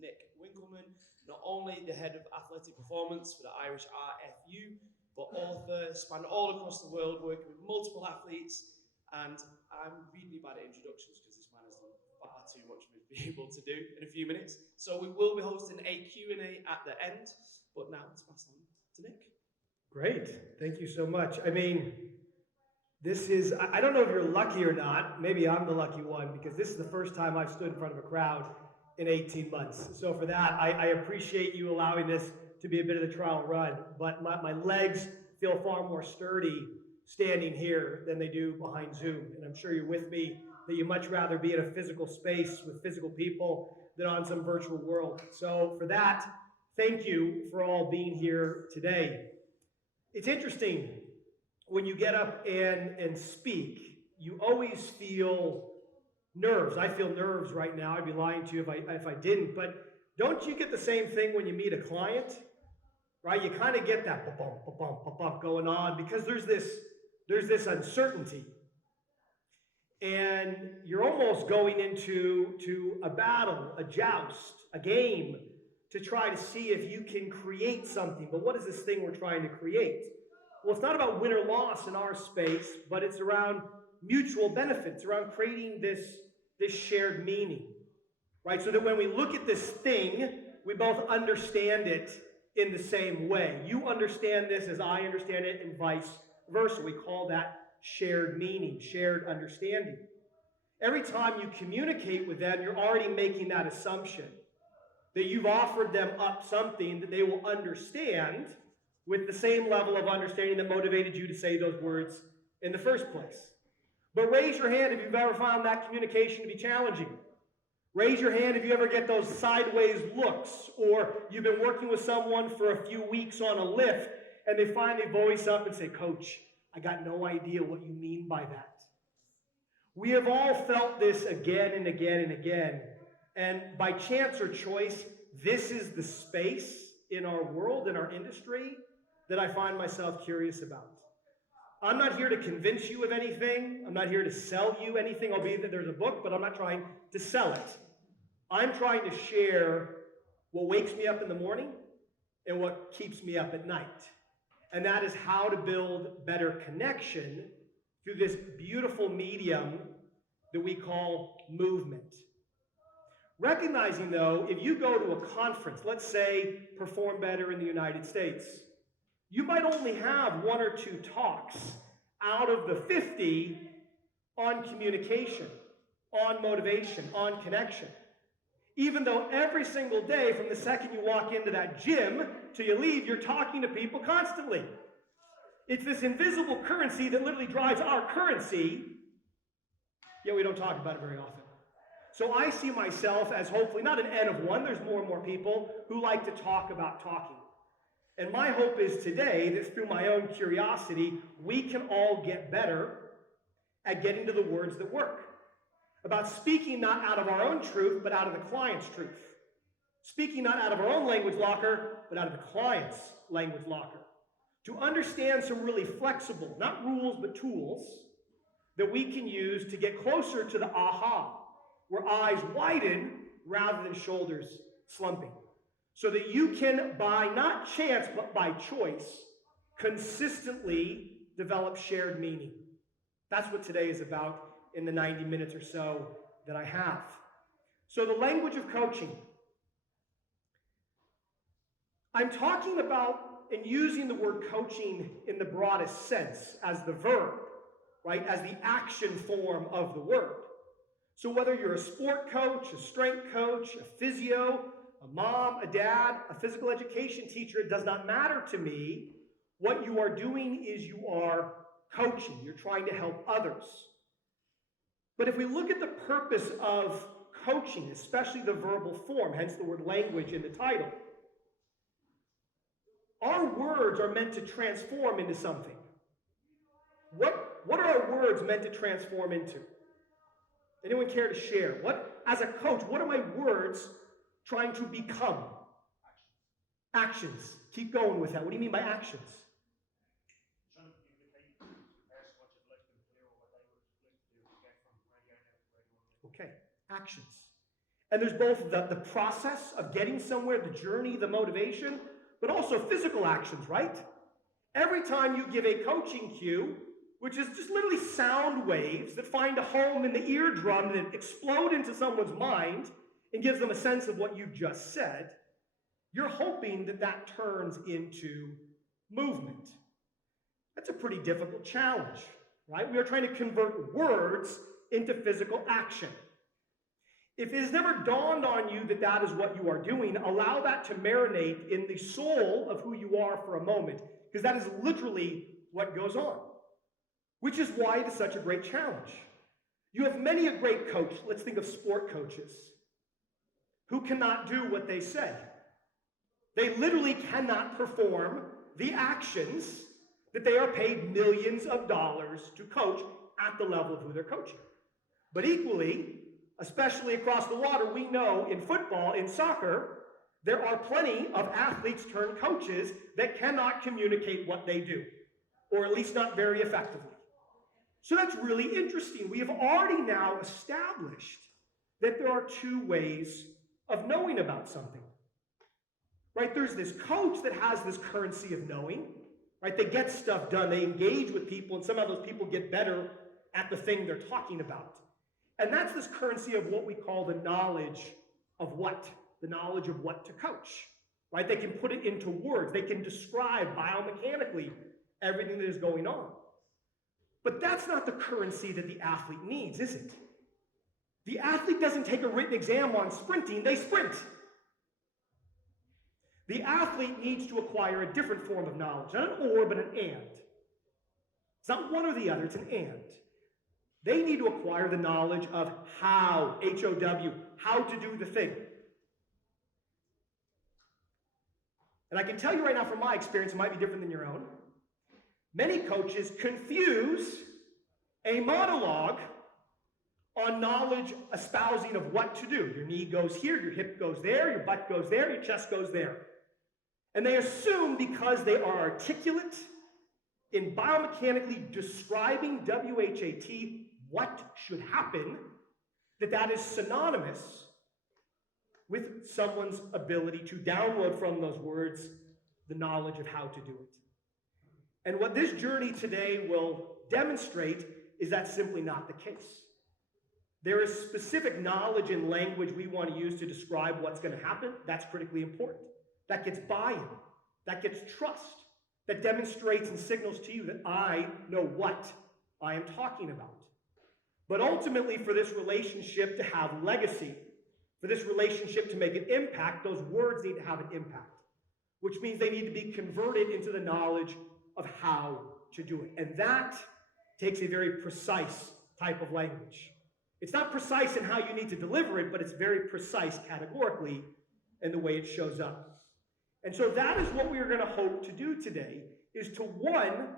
Nick Winkleman, not only the head of athletic performance for the Irish RFU, but author, spanned all across the world, working with multiple athletes. And I'm really bad at introductions because this man has done far too much for me to be able to do in a few minutes. So we will be hosting a Q&A at the end, but now let's pass on to Nick. Great, thank you so much. I mean, this is, I don't know if you're lucky or not, maybe I'm the lucky one, because this is the first time I've stood in front of a crowd in 18 months. So for that, I appreciate you allowing this to be a bit of the trial run, but my legs feel far more sturdy standing here than they do behind Zoom. And I'm sure you're with me that you'd much rather be in a physical space with physical people than on some virtual world. So for that, thank you for all being here today. It's interesting, when you get up and speak, you always feel nerves. I feel nerves right now. I'd be lying to you if I didn't. But don't you get the same thing when you meet a client? Right? You kind of get that ba-bump, ba-bump, ba-bump going on because there's this uncertainty. And you're almost going into a battle, a joust, a game to try to see if you can create something. But what is this thing we're trying to create? Well, it's not about win or loss in our space, but it's around mutual benefits, around creating this shared meaning, right? So that when we look at this thing, we both understand it in the same way. You understand this as I understand it, and vice versa. We call that shared meaning, shared understanding. Every time you communicate with them, you're already making that assumption that you've offered them up something that they will understand with the same level of understanding that motivated you to say those words in the first place. But raise your hand if you've ever found that communication to be challenging. Raise your hand if you ever get those sideways looks, or you've been working with someone for a few weeks on a lift, and they finally voice up and say, "Coach, I got no idea what you mean by that." We have all felt this again and again and again. And by chance or choice, this is the space in our world, in our industry, that I find myself curious about. I'm not here to convince you of anything. I'm not here to sell you anything, albeit that there's a book, but I'm not trying to sell it. I'm trying to share what wakes me up in the morning and what keeps me up at night. And that is how to build better connection through this beautiful medium that we call movement. Recognizing, though, if you go to a conference, let's say Perform Better in the United States, you might only have one or two talks out of the 50 on communication, on motivation, on connection. Even though every single day, from the second you walk into that gym till you leave, you're talking to people constantly. It's this invisible currency that literally drives our currency, yet we don't talk about it very often. So I see myself as hopefully not an N of one. There's more and more people who like to talk about talking. And my hope is today that through my own curiosity, we can all get better at getting to the words that work. About speaking not out of our own truth, but out of the client's truth. Speaking not out of our own language locker, but out of the client's language locker. To understand some really flexible, not rules, but tools that we can use to get closer to the aha, where eyes widen rather than shoulders slumping. So that you can, by not chance, but by choice, consistently develop shared meaning. That's what today is about in the 90 minutes or so that I have. So the language of coaching. I'm talking about and using the word coaching in the broadest sense as the verb, right? As the action form of the word. So whether you're a sport coach, a strength coach, a physio, a mom, a dad, a physical education teacher, it does not matter to me. What you are doing is you are coaching. You're trying to help others. But if we look at the purpose of coaching, especially the verbal form, hence the word language in the title, our words are meant to transform into something. What are our words meant to transform into? Anyone care to share? As a coach, what are my words trying to become? Actions. Keep going with that. What do you mean by actions? Trying to communicate to the person what you'd like them to do or what they would like to do to get from where you're at to where you want to go. Okay, actions. And there's both the process of getting somewhere, the journey, the motivation, but also physical actions, right? Every time you give a coaching cue, which is just literally sound waves that find a home in the eardrum that explode into someone's mind and gives them a sense of what you've just said, you're hoping that that turns into movement. That's a pretty difficult challenge, right? We are trying to convert words into physical action. If it has never dawned on you that that is what you are doing, allow that to marinate in the soul of who you are for a moment, because that is literally what goes on, which is why it is such a great challenge. You have many a great coach, let's think of sport coaches, who cannot do what they say. They literally cannot perform the actions that they are paid millions of dollars to coach at the level of who they're coaching. But equally, especially across the water, we know in football, in soccer, there are plenty of athletes turned coaches that cannot communicate what they do, or at least not very effectively. So that's really interesting. We have already now established that there are two ways of knowing about something. Right? There's this coach that has this currency of knowing, right? They get stuff done, they engage with people, and somehow those people get better at the thing they're talking about. And that's this currency of what we call the knowledge of what? The knowledge of what to coach, right? They can put it into words. They can describe biomechanically everything that is going on. But that's not the currency that the athlete needs, is it? The athlete doesn't take a written exam on sprinting, they sprint. The athlete needs to acquire a different form of knowledge, not an or, but an and. It's not one or the other, it's an and. They need to acquire the knowledge of how, H-O-W, how to do the thing. And I can tell you right now from my experience, it might be different than your own. Many coaches confuse a monologue on knowledge espousing of what to do. Your knee goes here, your hip goes there, your butt goes there, your chest goes there. And they assume because they are articulate in biomechanically describing WHAT, what should happen, that that is synonymous with someone's ability to download from those words the knowledge of how to do it. And what this journey today will demonstrate is that's simply not the case. There is specific knowledge and language we want to use to describe what's going to happen. That's critically important. That gets buy-in. That gets trust. That demonstrates and signals to you that I know what I am talking about. But ultimately, for this relationship to have legacy, for this relationship to make an impact, those words need to have an impact, which means they need to be converted into the knowledge of how to do it. And that takes a very precise type of language. It's not precise in how you need to deliver it, but it's very precise categorically in the way it shows up. And so that is what we are going to hope to do today, is to, one,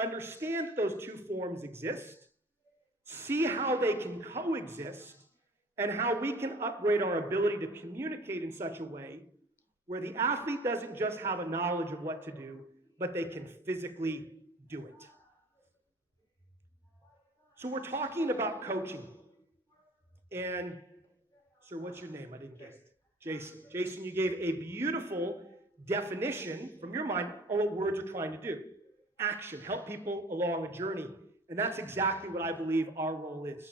understand that those two forms exist, see how they can coexist, and how we can upgrade our ability to communicate in such a way where the athlete doesn't just have a knowledge of what to do, but they can physically do it. So we're talking about coaching. And, sir, what's your name? I didn't get it. Jason. Jason, you gave a beautiful definition from your mind on what words are trying to do. Action, help people along a journey. And that's exactly what I believe our role is.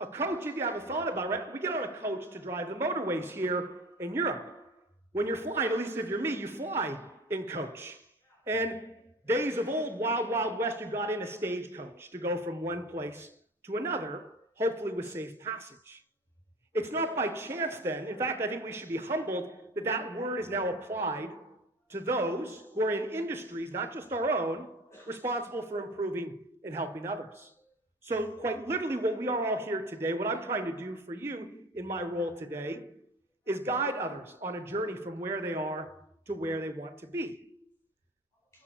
A coach, if you haven't thought about it, right, we get on a coach to drive the motorways here in Europe. When you're flying, at least if you're me, you fly in coach. And days of old, wild, wild west, you got in a stagecoach to go from one place to another, hopefully with safe passage. It's not by chance then. In fact, I think we should be humbled that that word is now applied to those who are in industries, not just our own, responsible for improving and helping others. So quite literally what we are all here today, what I'm trying to do for you in my role today, is guide others on a journey from where they are to where they want to be.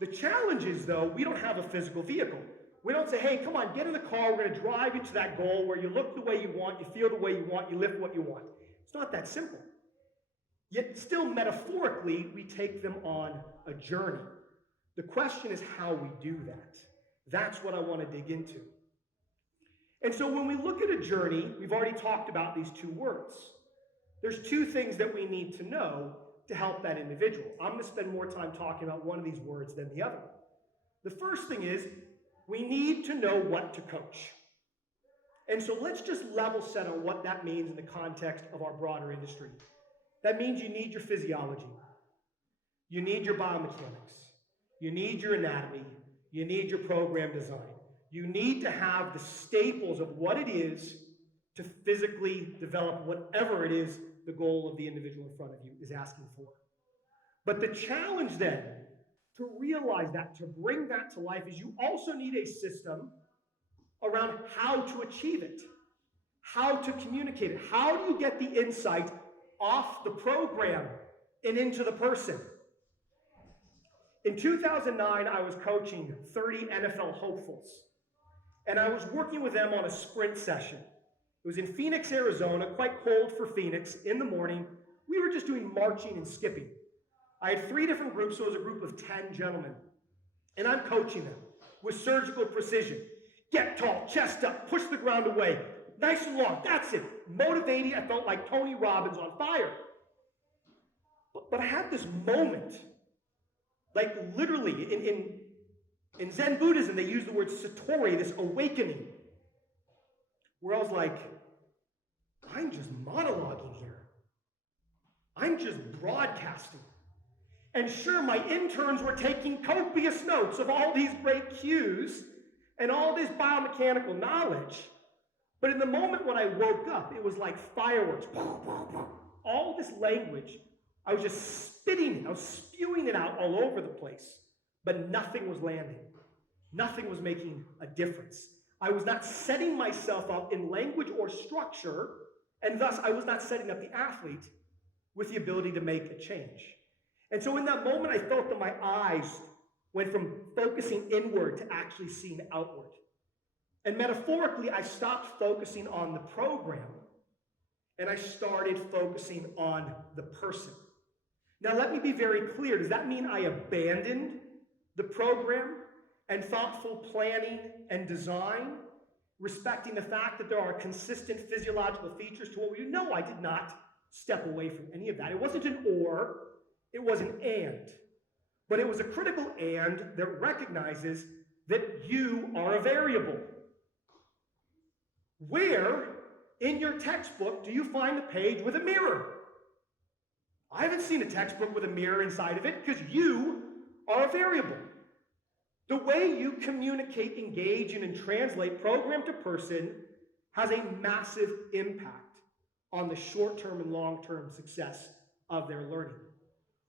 The challenge is, though, we don't have a physical vehicle. We don't say, hey, come on, get in the car, we're going to drive you to that goal where you look the way you want, you feel the way you want, you lift what you want. It's not that simple. Yet still metaphorically, we take them on a journey. The question is how we do that. That's what I want to dig into. And so when we look at a journey, we've already talked about these two words. there's two things that we need to know to help that individual. I'm going to spend more time talking about one of these words than the other. The first thing is we need to know what to coach. And so let's just level set on what that means in the context of our broader industry. That means you need your physiology. You need your biomechanics. You need your anatomy. You need your program design. You need to have the staples of what it is to physically develop whatever it is the goal of the individual in front of you is asking for. But the challenge then, to realize that, to bring that to life, is you also need a system around how to achieve it, how to communicate it. How do you get the insight off the program and into the person? In 2009, I was coaching 30 NFL hopefuls, and I was working with them on a sprint session. It was in Phoenix, Arizona, quite cold for Phoenix, in the morning. We were just doing marching and skipping. I had 3 different groups, so it was a group of 10 gentlemen. And I'm coaching them with surgical precision. Get tall, chest up, push the ground away. Nice and long, that's it. Motivating, I felt like Tony Robbins on fire. But I had this moment, like literally, in Zen Buddhism, they use the word satori, this awakening, where I was like, I'm just monologuing here. I'm just broadcasting. And sure, my interns were taking copious notes of all these great cues and all this biomechanical knowledge. But in the moment when I woke up, it was like fireworks. All this language, I was just spitting it. I was spewing it out all over the place. But nothing was landing. Nothing was making a difference. I was not setting myself up in language or structure, and thus I was not setting up the athlete with the ability to make a change. And so in that moment, I felt that my eyes went from focusing inward to actually seeing outward. And metaphorically, I stopped focusing on the program, and I started focusing on the person. Now, let me be very clear. Does that mean I abandoned the program and thoughtful planning and design, respecting the fact that there are consistent physiological features to what we do? No, I did not step away from any of that. It wasn't an or, it was an and. But it was a critical and that recognizes that you are a variable. Where in your textbook do you find a page with a mirror? I haven't seen a textbook with a mirror inside of it because you are a variable. The way you communicate, engage, and translate program to person has a massive impact on the short-term and long-term success of their learning.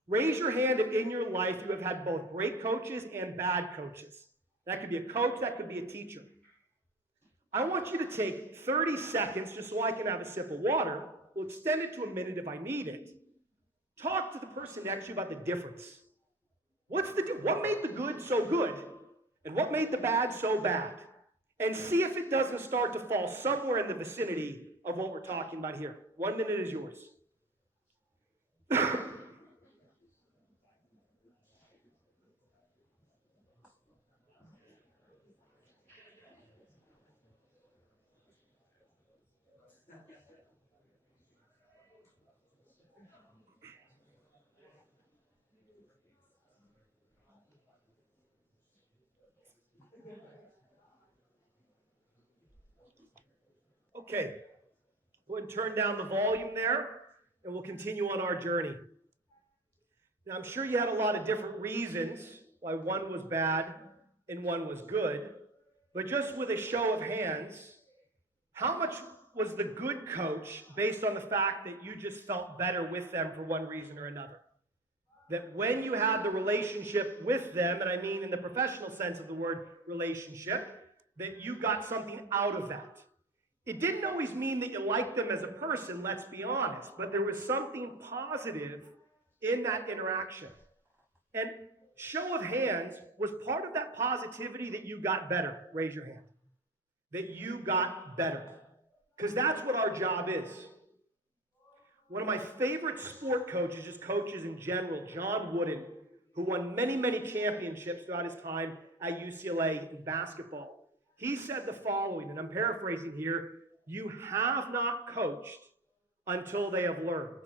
Raise your hand if in your life you have had both great coaches and bad coaches. That could be a coach, that could be a teacher. I want you to take 30 seconds just so I can have a sip of water. We'll extend it to a minute if I need it. Talk to the person next to you about the difference. What made the good so good? And what made the bad so bad? And see if it doesn't start to fall somewhere in the vicinity of what we're talking about here. 1 minute is yours. Okay, go ahead and turn down the volume there, and we'll continue on our journey. Now, I'm sure you had a lot of different reasons why one was bad and one was good, but just with a show of hands, how much was the good coach based on the fact that you just felt better with them for one reason or another? That when you had the relationship with them, and I mean in the professional sense of the word relationship, that you got something out of that. It didn't always mean that you liked them as a person, let's be honest, but there was something positive in that interaction. And show of hands, was part of that positivity that you got better? Raise your hand. That you got better. Because that's what our job is. One of my favorite sport coaches, just coaches in general, John Wooden, who won many, many championships throughout his time at UCLA in basketball. He said the following, and I'm paraphrasing here: you have not coached until they have learned.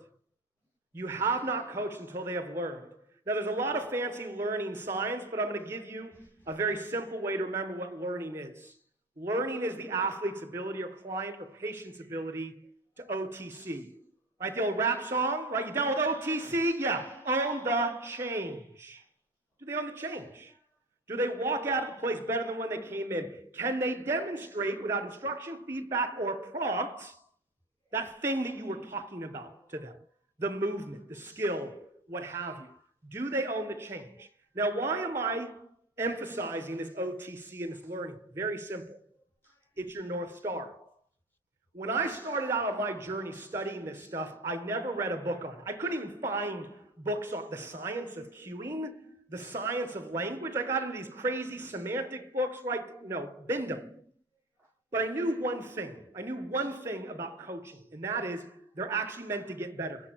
You have not coached until they have learned. Now, there's a lot of fancy learning science, but I'm going to give you a very simple way to remember what learning is. Learning is the athlete's ability or client or patient's ability to OTC. Right, the old rap song, right? You down with OTC? Yeah, own the change. Do they own the change? Do they walk out of the place better than when they came in? Can they demonstrate without instruction, feedback, or prompt that thing that you were talking about to them? The movement, the skill, what have you. Do they own the change? Now, why am I emphasizing this OTC and this learning? Very simple. It's your North Star. When I started out on my journey studying this stuff, I never read a book on it. I couldn't even find books on the science of cueing, the science of language. I got into these crazy semantic books, right? No, binned them. But I knew one thing. I knew one thing about coaching, and that is they're actually meant to get better.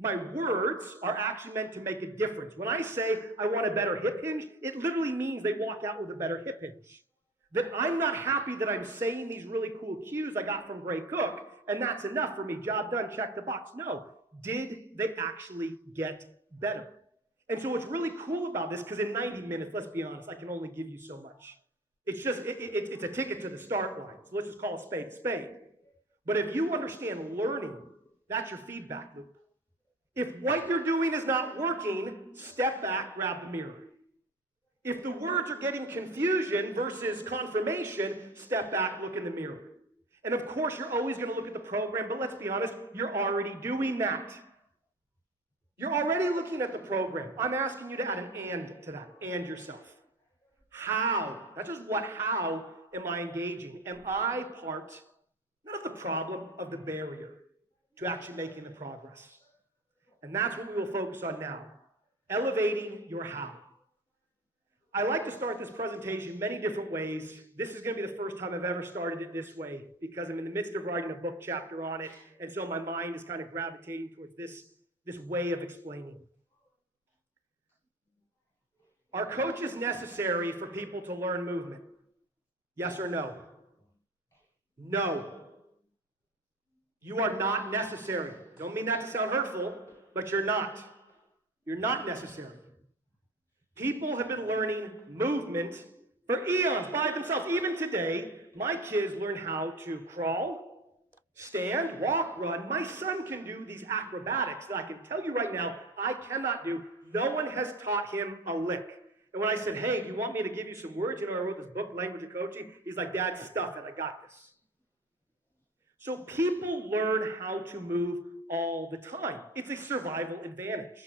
My words are actually meant to make a difference. When I say I want a better hip hinge, it literally means they walk out with a better hip hinge. That I'm not happy that I'm saying these really cool cues I got from Gray Cook, and that's enough for me. Job done, check the box. No. Did they actually get better? And so what's really cool about this, because in 90 minutes, let's be honest, I can only give you so much. It's just, it's a ticket to the start line. So let's just call a spade a spade. But if you understand learning, that's your feedback loop. If what you're doing is not working, step back, grab the mirror. If the words are getting confusion versus confirmation, step back, look in the mirror. And of course, you're always going to look at the program, but let's be honest, you're already doing that. You're already looking at the program. I'm asking you to add an and to that, and yourself. How? Not just what, how am I engaging? Am I part, not of the problem, of the barrier to actually making the progress? And that's what we will focus on now. Elevating your how. I like to start this presentation many different ways. This is going to be the first time I've ever started it this way because I'm in the midst of writing a book chapter on it, and so my mind is kind of gravitating towards this way of explaining. Are coaches necessary for people to learn movement? Yes or no? No. You are not necessary. Don't mean that to sound hurtful, but you're not. You're not necessary. People have been learning movement for eons by themselves. Even today, my kids learn how to crawl, stand, walk, run. My son can do these acrobatics that I can tell you right now I cannot do. No one has taught him a lick. And when I said, hey, do you want me to give you some words? You know, I wrote this book, Language of Coaching. He's like, Dad, stuff it. I got this. So people learn how to move all the time. It's a survival advantage.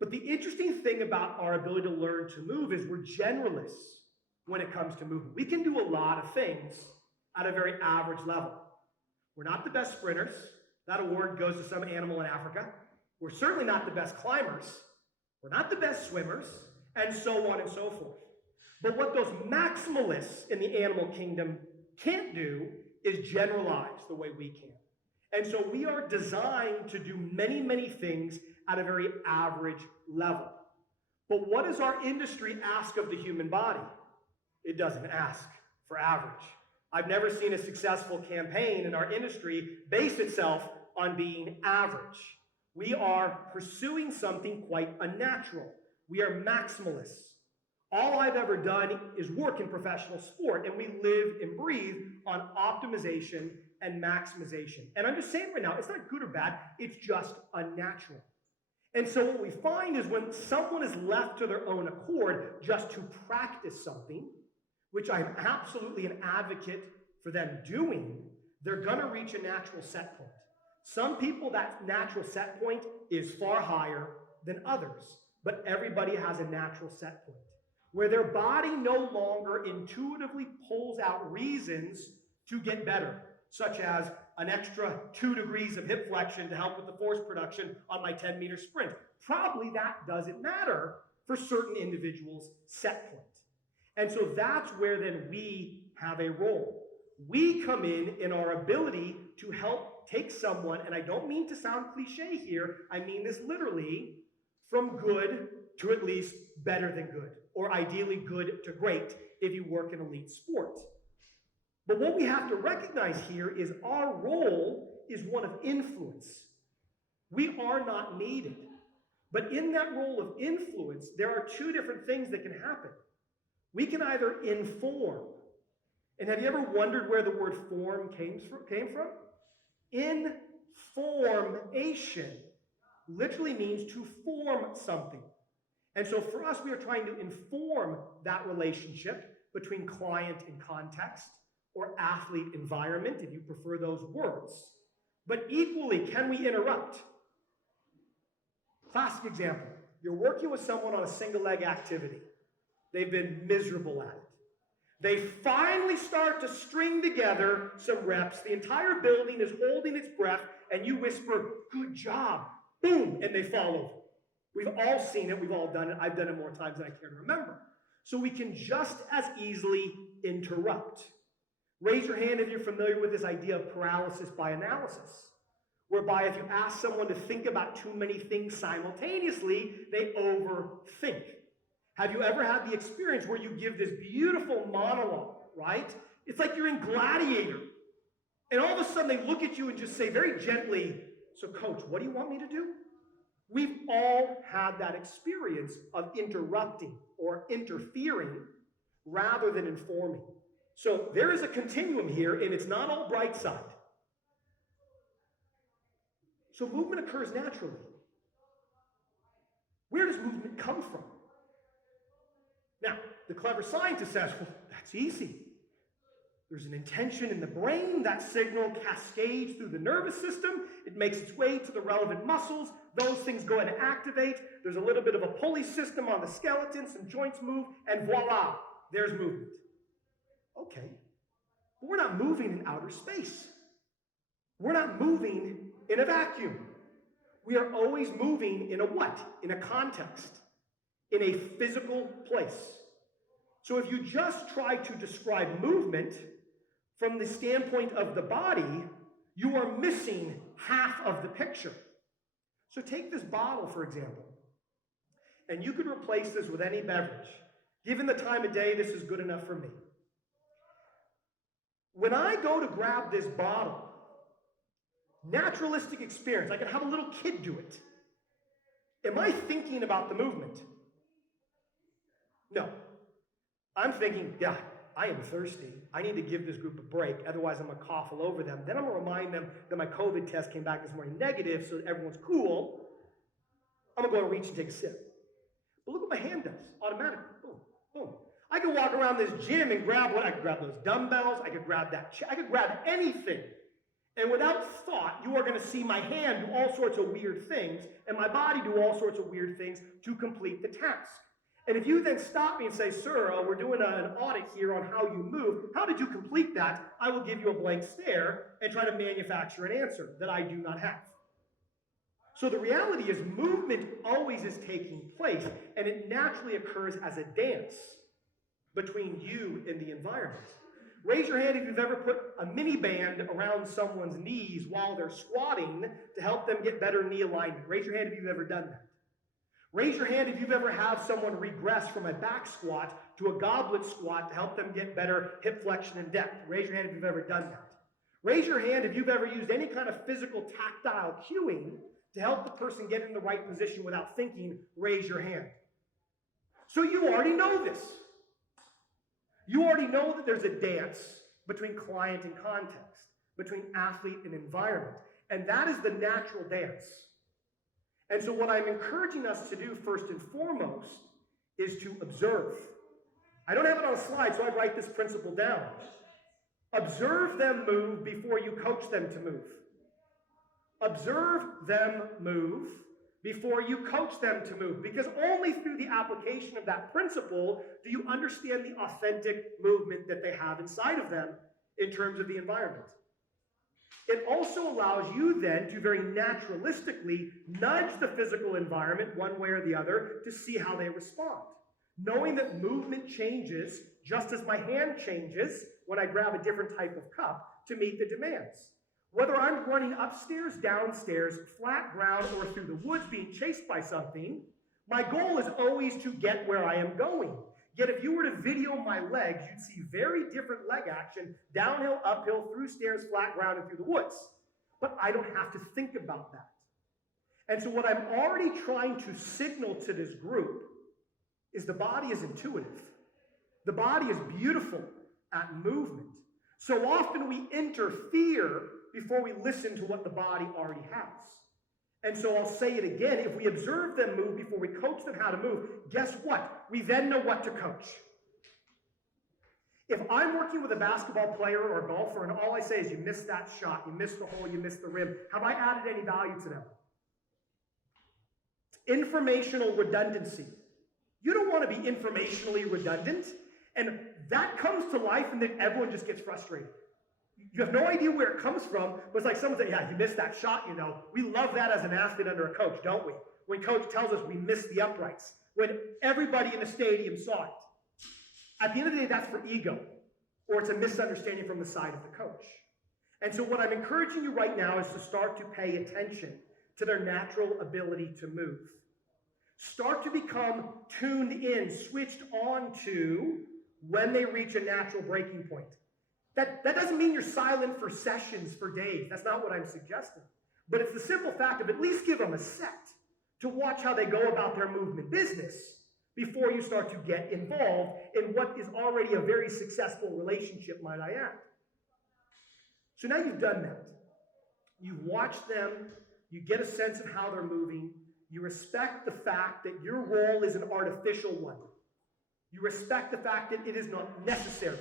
But the interesting thing about our ability to learn to move is we're generalists when it comes to movement. We can do a lot of things at a very average level. We're not the best sprinters. That award goes to some animal in Africa. We're certainly not the best climbers. We're not the best swimmers, and so on and so forth. But what those maximalists in the animal kingdom can't do is generalize the way we can. And so we are designed to do many, many things at a very average level. But what does our industry ask of the human body? It doesn't ask for average. I've never seen a successful campaign in our industry base itself on being average. We are pursuing something quite unnatural. We are maximalists. All I've ever done is work in professional sport, and we live and breathe on optimization and maximization. And I'm just saying right now, it's not good or bad, it's just unnatural. And so what we find is when someone is left to their own accord just to practice something, which I'm absolutely an advocate for them doing, they're going to reach a natural set point. Some people, that natural set point is far higher than others, but everybody has a natural set point where their body no longer intuitively pulls out reasons to get better, such as an extra 2 degrees of hip flexion to help with the force production on my 10-meter sprint. Probably that doesn't matter for certain individuals' set point. And so that's where then we have a role. We come in our ability to help take someone, and I don't mean to sound cliche here, I mean this literally, from good to at least better than good, or ideally good to great if you work in elite sport. But what we have to recognize here is our role is one of influence. We are not needed. But in that role of influence, there are two different things that can happen. We can either inform. And have you ever wondered where the word form came from? Information literally means to form something. And so for us, we are trying to inform that relationship between client and context, or athlete environment, if you prefer those words. But equally, can we interrupt? Classic example. You're working with someone on a single leg activity. They've been miserable at it. They finally start to string together some reps. The entire building is holding its breath, and you whisper, "Good job." Boom, and they fall over. We've all seen it. We've all done it. I've done it more times than I care to remember. So we can just as easily interrupt. Raise your hand if you're familiar with this idea of paralysis by analysis, whereby if you ask someone to think about too many things simultaneously, they overthink. Have you ever had the experience where you give this beautiful monologue, right? It's like you're in Gladiator. And all of a sudden they look at you and just say very gently, "So coach, what do you want me to do?" We've all had that experience of interrupting or interfering rather than informing. So there is a continuum here, and it's not all bright side. So movement occurs naturally. Where does movement come from? Now, the clever scientist says, well, that's easy. There's an intention in the brain. That signal cascades through the nervous system. It makes its way to the relevant muscles. Those things go ahead and activate. There's a little bit of a pulley system on the skeleton. Some joints move, and voila, there's movement. Okay, but we're not moving in outer space. We're not moving in a vacuum. We are always moving in a what? In a context, in a physical place. So if you just try to describe movement from the standpoint of the body, you are missing half of the picture. So take this bottle, for example, and you could replace this with any beverage. Given the time of day, this is good enough for me. When I go to grab this bottle, naturalistic experience, I could have a little kid do it. Am I thinking about the movement? No. I'm thinking, yeah, I am thirsty. I need to give this group a break, otherwise I'm going to cough all over them. Then I'm going to remind them that my COVID test came back this morning negative, so that everyone's cool. I'm going to go and reach and take a sip. But look what my hand does, automatically. Boom, boom. I could walk around this gym and grab what? I could grab those dumbbells, I could grab that chair, I could grab anything. And without thought, you are going to see my hand do all sorts of weird things, and my body do all sorts of weird things to complete the task. And if you then stop me and say, "Sir, we're doing an audit here on how you move. How did you complete that?" I will give you a blank stare and try to manufacture an answer that I do not have. So the reality is movement always is taking place, and it naturally occurs as a dance between you and the environment. Raise your hand if you've ever put a mini band around someone's knees while they're squatting to help them get better knee alignment. Raise your hand if you've ever done that. Raise your hand if you've ever had someone regress from a back squat to a goblet squat to help them get better hip flexion and depth. Raise your hand if you've ever done that. Raise your hand if you've ever used any kind of physical tactile cueing to help the person get in the right position without thinking. Raise your hand. So you already know this. You already know that there's a dance between client and context, between athlete and environment, and that is the natural dance. And so what I'm encouraging us to do first and foremost is to observe. I don't have it on a slide, so I write this principle down. Observe them move before you coach them to move. Observe them move before you coach them to move, because only through the application of that principle do you understand the authentic movement that they have inside of them in terms of the environment. It also allows you then to very naturalistically nudge the physical environment one way or the other to see how they respond. Knowing that movement changes just as my hand changes when I grab a different type of cup to meet the demands. Whether I'm running upstairs, downstairs, flat ground, or through the woods being chased by something, my goal is always to get where I am going. Yet if you were to video my legs, you'd see very different leg action, downhill, uphill, through stairs, flat ground, and through the woods. but I don't have to think about that. And so what I'm already trying to signal to this group is the body is intuitive. The body is beautiful at movement. So often we interfere before we listen to what the body already has. And so I'll say it again, if we observe them move before we coach them how to move, guess what? We then know what to coach. If I'm working with a basketball player or a golfer and all I say is you missed that shot, you missed the hole, you missed the rim, have I added any value to them? Informational redundancy. You don't want to be informationally redundant, and that comes to life and then everyone just gets frustrated. You have no idea where it comes from, but it's like someone said, yeah, you missed that shot, you know. We love that as an athlete under a coach, don't we? When coach tells us we missed the uprights, when everybody in the stadium saw it. At the end of the day, that's for ego, or it's a misunderstanding from the side of the coach. And so what I'm encouraging you right now is to start to pay attention to their natural ability to move. Start to become tuned in, switched on to when they reach a natural breaking point. That doesn't mean you're silent for sessions, for days. That's not what I'm suggesting. But it's the simple fact of at least give them a set to watch how they go about their movement business before you start to get involved in what is already a very successful relationship, might I add. So now you've done that. You've watched them. You get a sense of how they're moving. You respect the fact that your role is an artificial one. You respect the fact that it is not necessary.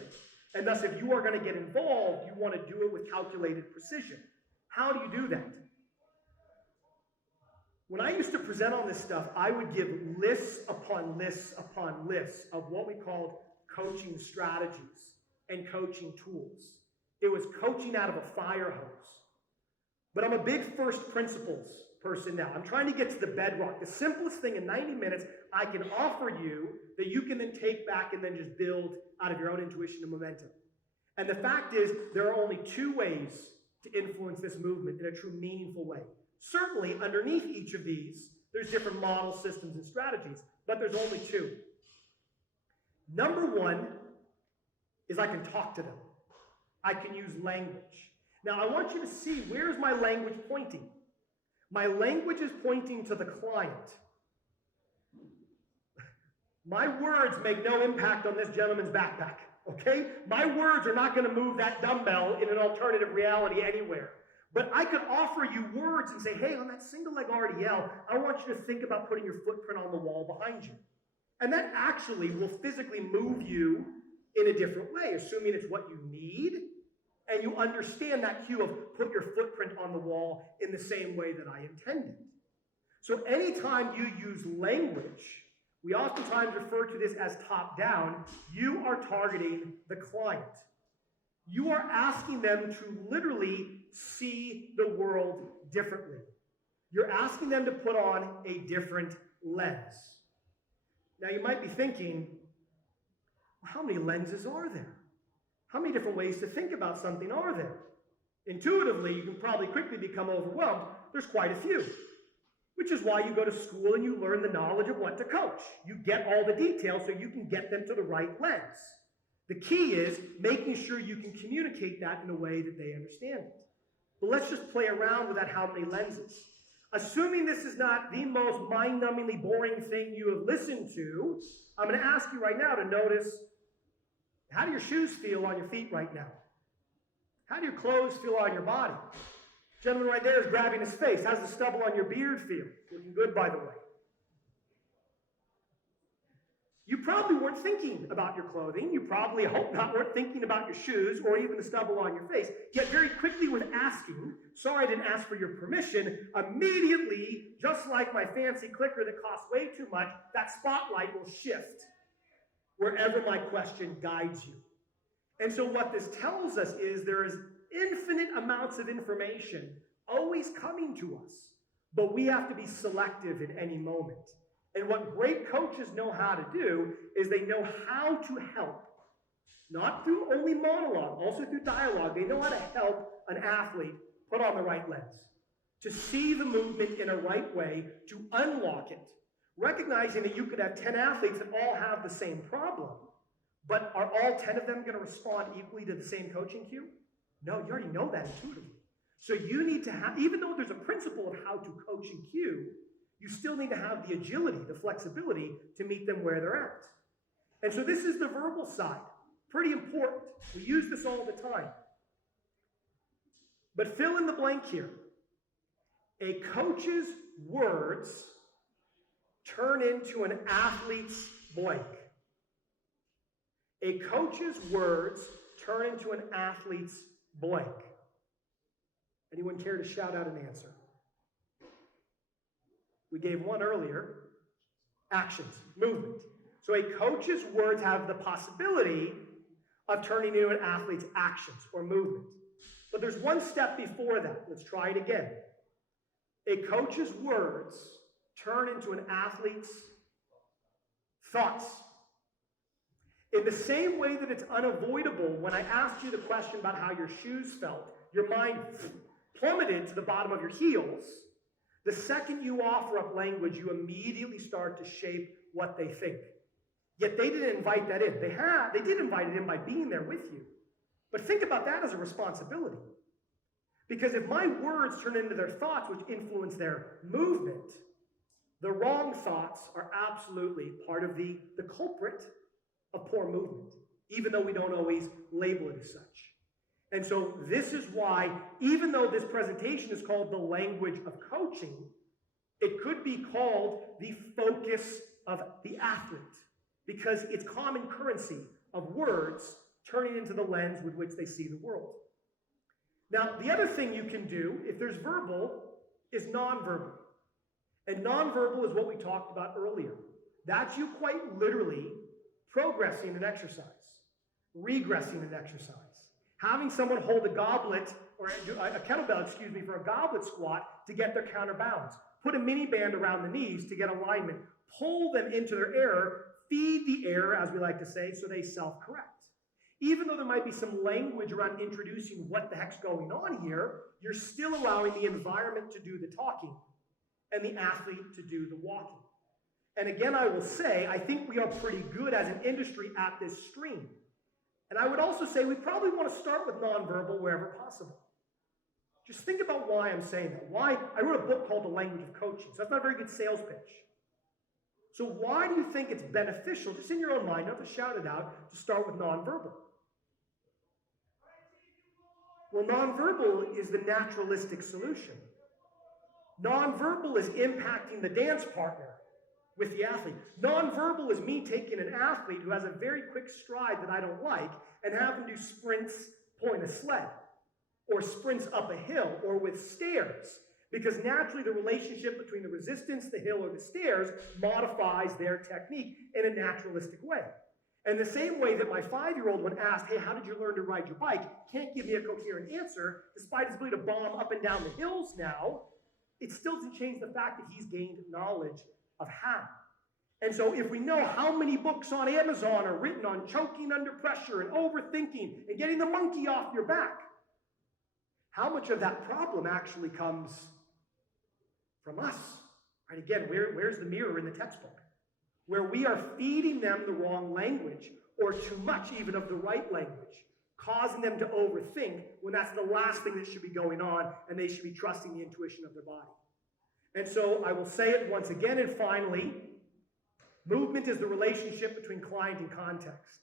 And thus, if you are going to get involved, you want to do it with calculated precision. How do you do that? When I used to present on this stuff, I would give lists upon lists upon lists of what we called coaching strategies and coaching tools. It was coaching out of a fire hose. But I'm a big first principles person now. I'm trying to get to the bedrock. The simplest thing in 90 minutes I can offer you that you can then take back and then just build out of your own intuition and momentum. And the fact is, there are only two ways to influence this movement in a true meaningful way. Certainly, underneath each of these, there's different model systems and strategies, but there's only two. Number one is I can talk to them. I can use language. Now, I want you to see, where's my language pointing? My language is pointing to the client. My words make no impact on this gentleman's backpack, okay? My words are not going to move that dumbbell in an alternative reality anywhere. But I could offer you words and say, hey, on that single leg RDL, I want you to think about putting your footprint on the wall behind you. And that actually will physically move you in a different way, assuming it's what you need, and you understand that cue of put your footprint on the wall in the same way that I intended. So anytime you use language, we oftentimes refer to this as top-down. You are targeting the client. You are asking them to literally see the world differently. You're asking them to put on a different lens. Now you might be thinking, well, how many lenses are there? How many different ways to think about something are there? Intuitively, you can probably quickly become overwhelmed. There's quite a few, which is why you go to school and you learn the knowledge of what to coach. You get all the details so you can get them to the right lens. The key is making sure you can communicate that in a way that they understand it. But let's just play around with that how many lenses. Assuming this is not the most mind-numbingly boring thing you have listened to, I'm going to ask you right now to notice, how do your shoes feel on your feet right now? How do your clothes feel on your body? Gentleman right there is grabbing his face. How's the stubble on your beard feel? Looking good, by the way. You probably weren't thinking about your clothing. You probably, I hope not, weren't thinking about your shoes or even the stubble on your face. Yet very quickly with asking, sorry I didn't ask for your permission, immediately, just like my fancy clicker that costs way too much, that spotlight will shift wherever my question guides you. And so what this tells us is there is infinite amounts of information always coming to us, but we have to be selective in any moment. And what great coaches know how to do is they know how to help, not through only monologue, also through dialogue. They know how to help an athlete put on the right lens, to see the movement in a right way, to unlock it, recognizing that you could have 10 athletes that all have the same problem, but are all 10 of them going to respond equally to the same coaching cue? No, you already know that intuitively. So you need to have, even though there's a principle of how to coach and cue, you still need to have the agility, the flexibility to meet them where they're at. And so this is the verbal side. Pretty important. We use this all the time. But fill in the blank here. A coach's words turn into an athlete's blank. A coach's words turn into an athlete's blank. Anyone care to shout out an answer? We gave one earlier. Actions, movement. So a coach's words have the possibility of turning into an athlete's actions or movement. But there's one step before that. Let's try it again. A coach's words turn into an athlete's thoughts. In the same way that it's unavoidable, when I asked you the question about how your shoes felt, your mind plummeted to the bottom of your heels. The second you offer up language, you immediately start to shape what they think. Yet they didn't invite that in. They did invite it in by being there with you. But think about that as a responsibility. Because if my words turn into their thoughts, which influence their movement, the wrong thoughts are absolutely part of the culprit of poor movement, even though we don't always label it as such. And so this is why, even though this presentation is called the language of coaching, it could be called the focus of the athlete, because it's common currency of words turning into the lens with which they see the world. Now, the other thing you can do, if there's verbal, is nonverbal. And nonverbal is what we talked about earlier. That's you quite literally progressing an exercise, regressing an exercise. Having someone hold a goblet, or a kettlebell, for a goblet squat to get their counterbalance. Put a mini band around the knees to get alignment. Pull them into their error. Feed the error, as we like to say, so they self-correct. Even though there might be some language around introducing what the heck's going on here, you're still allowing the environment to do the talking and the athlete to do the walking. And again, I will say, I think we are pretty good as an industry at this stream. And I would also say we probably want to start with nonverbal wherever possible. Just think about why I'm saying that. Why? I wrote a book called The Language of Coaching, so that's not a very good sales pitch. So why do you think it's beneficial, just in your own mind, not to shout it out, to start with nonverbal? Well, nonverbal is the naturalistic solution. Nonverbal is impacting the dance partner with the athlete. Nonverbal is me taking an athlete who has a very quick stride that I don't like and having to do sprints pulling a sled, or sprints up a hill, or with stairs. Because naturally the relationship between the resistance, the hill, or the stairs modifies their technique in a naturalistic way. And the same way that my 5-year-old, when asked, hey, how did you learn to ride your bike, can't give me a coherent answer, despite his ability to bomb up and down the hills now, it still doesn't change the fact that he's gained knowledge of how. And so if we know how many books on Amazon are written on choking under pressure and overthinking and getting the monkey off your back, how much of that problem actually comes from us? Right? Again, where's the mirror in the textbook? Where we are feeding them the wrong language, or too much even of the right language, causing them to overthink when that's the last thing that should be going on, and they should be trusting the intuition of their body. And so I will say it once again, and finally, movement is the relationship between client and context.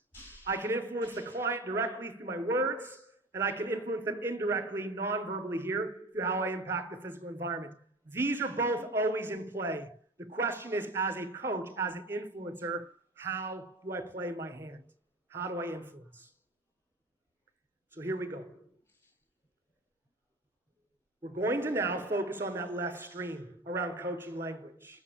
I can influence the client directly through my words, and I can influence them indirectly, non-verbally here, through how I impact the physical environment. These are both always in play. The question is, as a coach, as an influencer, how do I play my hand? How do I influence? So here we go. We're going to now focus on that left stream around coaching language.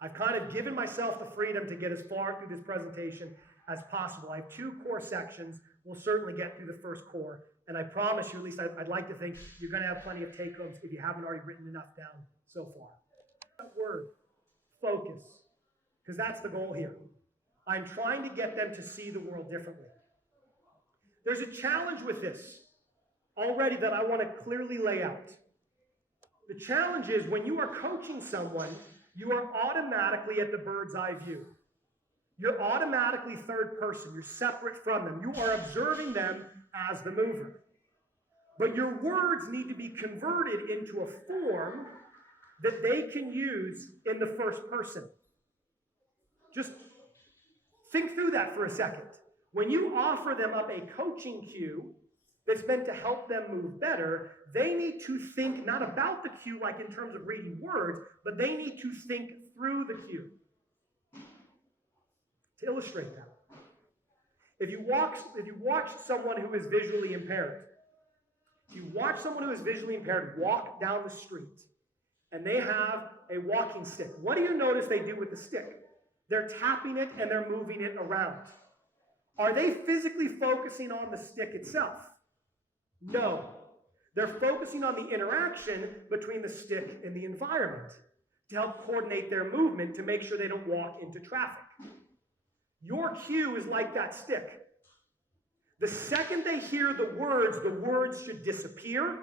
I've kind of given myself the freedom to get as far through this presentation as possible. I have 2 core sections. We'll certainly get through the first core. And I promise you, at least I'd like to think, you're going to have plenty of take-homes if you haven't already written enough down so far. That word, focus, because that's the goal here. I'm trying to get them to see the world differently. There's a challenge with this already that I want to clearly lay out. The challenge is when you are coaching someone, you are automatically at the bird's eye view. You're automatically third person. You're separate from them. You are observing them as the mover. But your words need to be converted into a form that they can use in the first person. Just think through that for a second. When you offer them up a coaching cue that's meant to help them move better, they need to think not about the cue like in terms of reading words, but they need to think through the cue. To illustrate that, if you watch someone who is visually impaired, walk down the street, and they have a walking stick, what do you notice they do with the stick? They're tapping it and they're moving it around. Are they physically focusing on the stick itself? No. They're focusing on the interaction between the stick and the environment to help coordinate their movement to make sure they don't walk into traffic. Your cue is like that stick. The second they hear the words should disappear,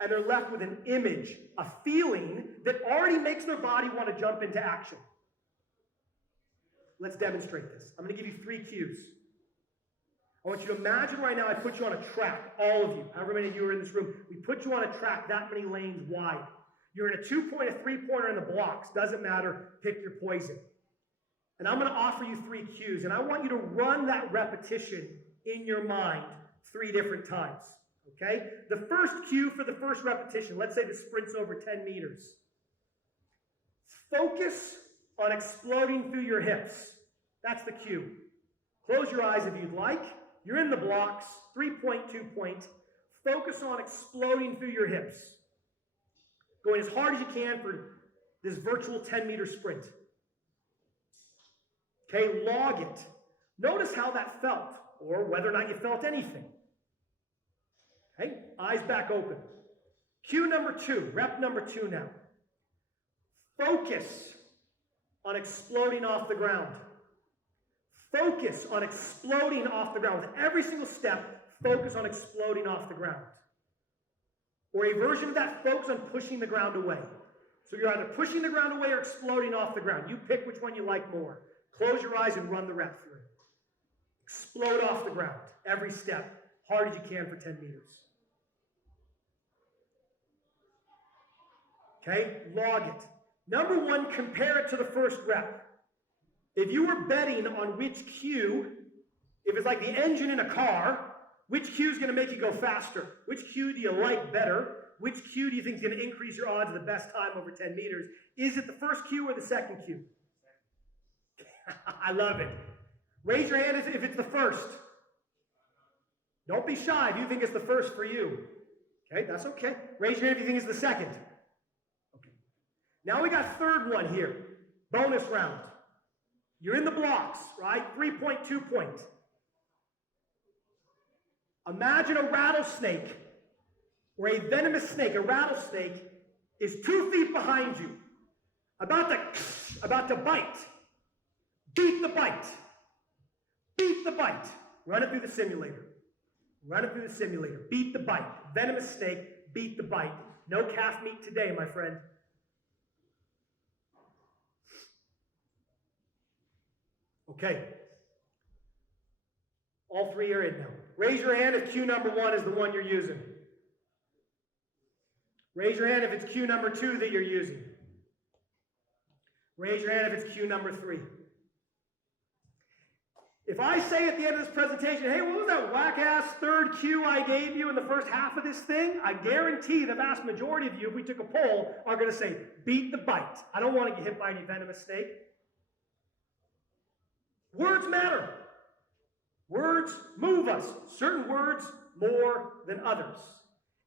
and they're left with an image, a feeling that already makes their body want to jump into action. Let's demonstrate this. I'm going to give you 3 cues. I want you to imagine right now I put you on a track, all of you, however many of you are in this room, we put you on a track that many lanes wide. You're in a 2-point, a 3-pointer in the blocks. Doesn't matter. Pick your poison. And I'm going to offer you 3 cues, and I want you to run that repetition in your mind 3 different times. Okay? The first cue for the first repetition, let's say the sprint's over 10 meters. Focus on exploding through your hips. That's the cue. Close your eyes if you'd like. You're in the blocks, 3-point, 2-point. Focus on exploding through your hips. Going as hard as you can for this virtual 10-meter sprint. Okay, log it. Notice how that felt, or whether or not you felt anything. Okay, eyes back open. Cue number 2, rep number 2 now. Focus on exploding off the ground. Focus on exploding off the ground. With every single step, focus on exploding off the ground. Or a version of that, focus on pushing the ground away. So you're either pushing the ground away or exploding off the ground. You pick which one you like more. Close your eyes and run the rep through. Explode off the ground. Every step. Hard as you can for 10 meters. Okay? Log it. Number 1, compare it to the first rep. If you were betting on which cue, if it's like the engine in a car, which cue is going to make you go faster? Which cue do you like better? Which cue do you think is going to increase your odds of the best time over 10 meters? Is it the first cue or the second cue? I love it. Raise your hand if it's the first. Don't be shy if you think it's the first for you. Okay, that's okay. Raise your hand if you think it's the second. Okay. Now we got third one here. Bonus round. You're in the blocks, right? 3-point, 2-point. Imagine a rattlesnake or a venomous snake. A rattlesnake is 2 feet behind you, about to bite. Beat the bite. Beat the bite. Run it through the simulator. Run it through the simulator. Beat the bite. Venomous snake, beat the bite. No calf meat today, my friend. Okay. All 3 are in now. Raise your hand if cue number 1 is the one you're using. Raise your hand if it's cue number 2 that you're using. Raise your hand if it's cue number 3. If I say at the end of this presentation, hey, what was that whack-ass third cue I gave you in the first half of this thing? I guarantee the vast majority of you, if we took a poll, are going to say, beat the bite. I don't want to get hit by any venomous snake. Words matter. Words move us. Certain words more than others.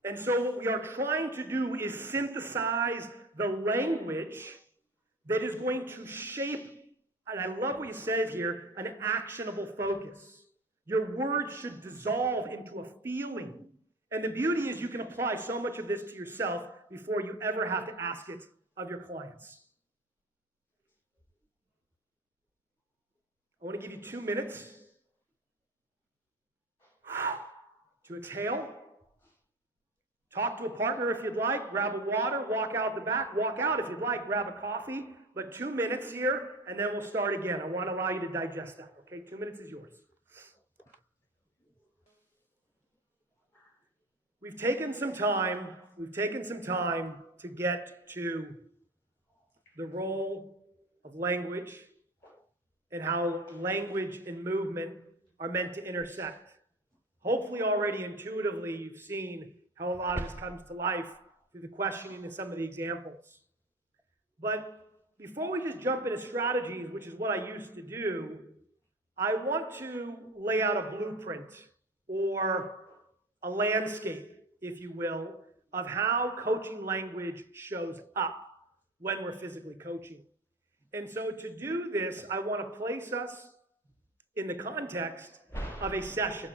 And so what we are trying to do is synthesize the language that is going to shape, and I love what you said here, an actionable focus. Your words should dissolve into a feeling. And the beauty is you can apply so much of this to yourself before you ever have to ask it of your clients. I want to give you 2 minutes to exhale. Talk to a partner if you'd like. Grab a water. Walk out the back. Walk out if you'd like. Grab a coffee. But 2 minutes here, and then we'll start again. I want to allow you to digest that. Okay? 2 minutes is yours. we've taken some time to get to the role of language and how language and movement are meant to intersect. Hopefully already intuitively you've seen how a lot of this comes to life through the questioning and some of the examples. But before we just jump into strategies, which is what I used to do, I want to lay out a blueprint or a landscape, if you will, of how coaching language shows up when we're physically coaching. And so to do this, I want to place us in the context of a session.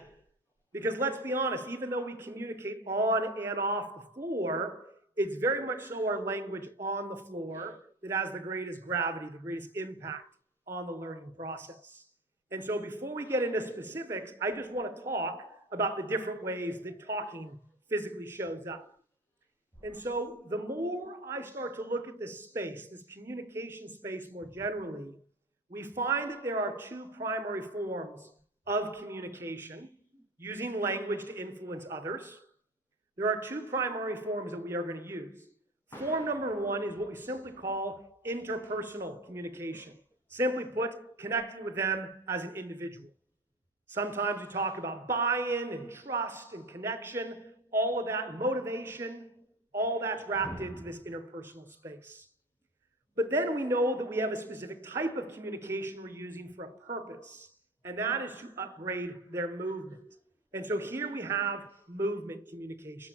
Because let's be honest, even though we communicate on and off the floor, it's very much so our language on the floor that has the greatest gravity, the greatest impact on the learning process. And so before we get into specifics, I just want to talk about the different ways that talking physically shows up. And so the more I start to look at this space, this communication space more generally, we find that there are two primary forms of communication using language to influence others. There are two primary forms that we are going to use. Form number one is what we simply call interpersonal communication. Simply put, connecting with them as an individual. Sometimes we talk about buy-in and trust and connection, all of that, motivation, all that's wrapped into this interpersonal space. But then we know that we have a specific type of communication we're using for a purpose, and that is to upgrade their movement. And so here we have movement communication.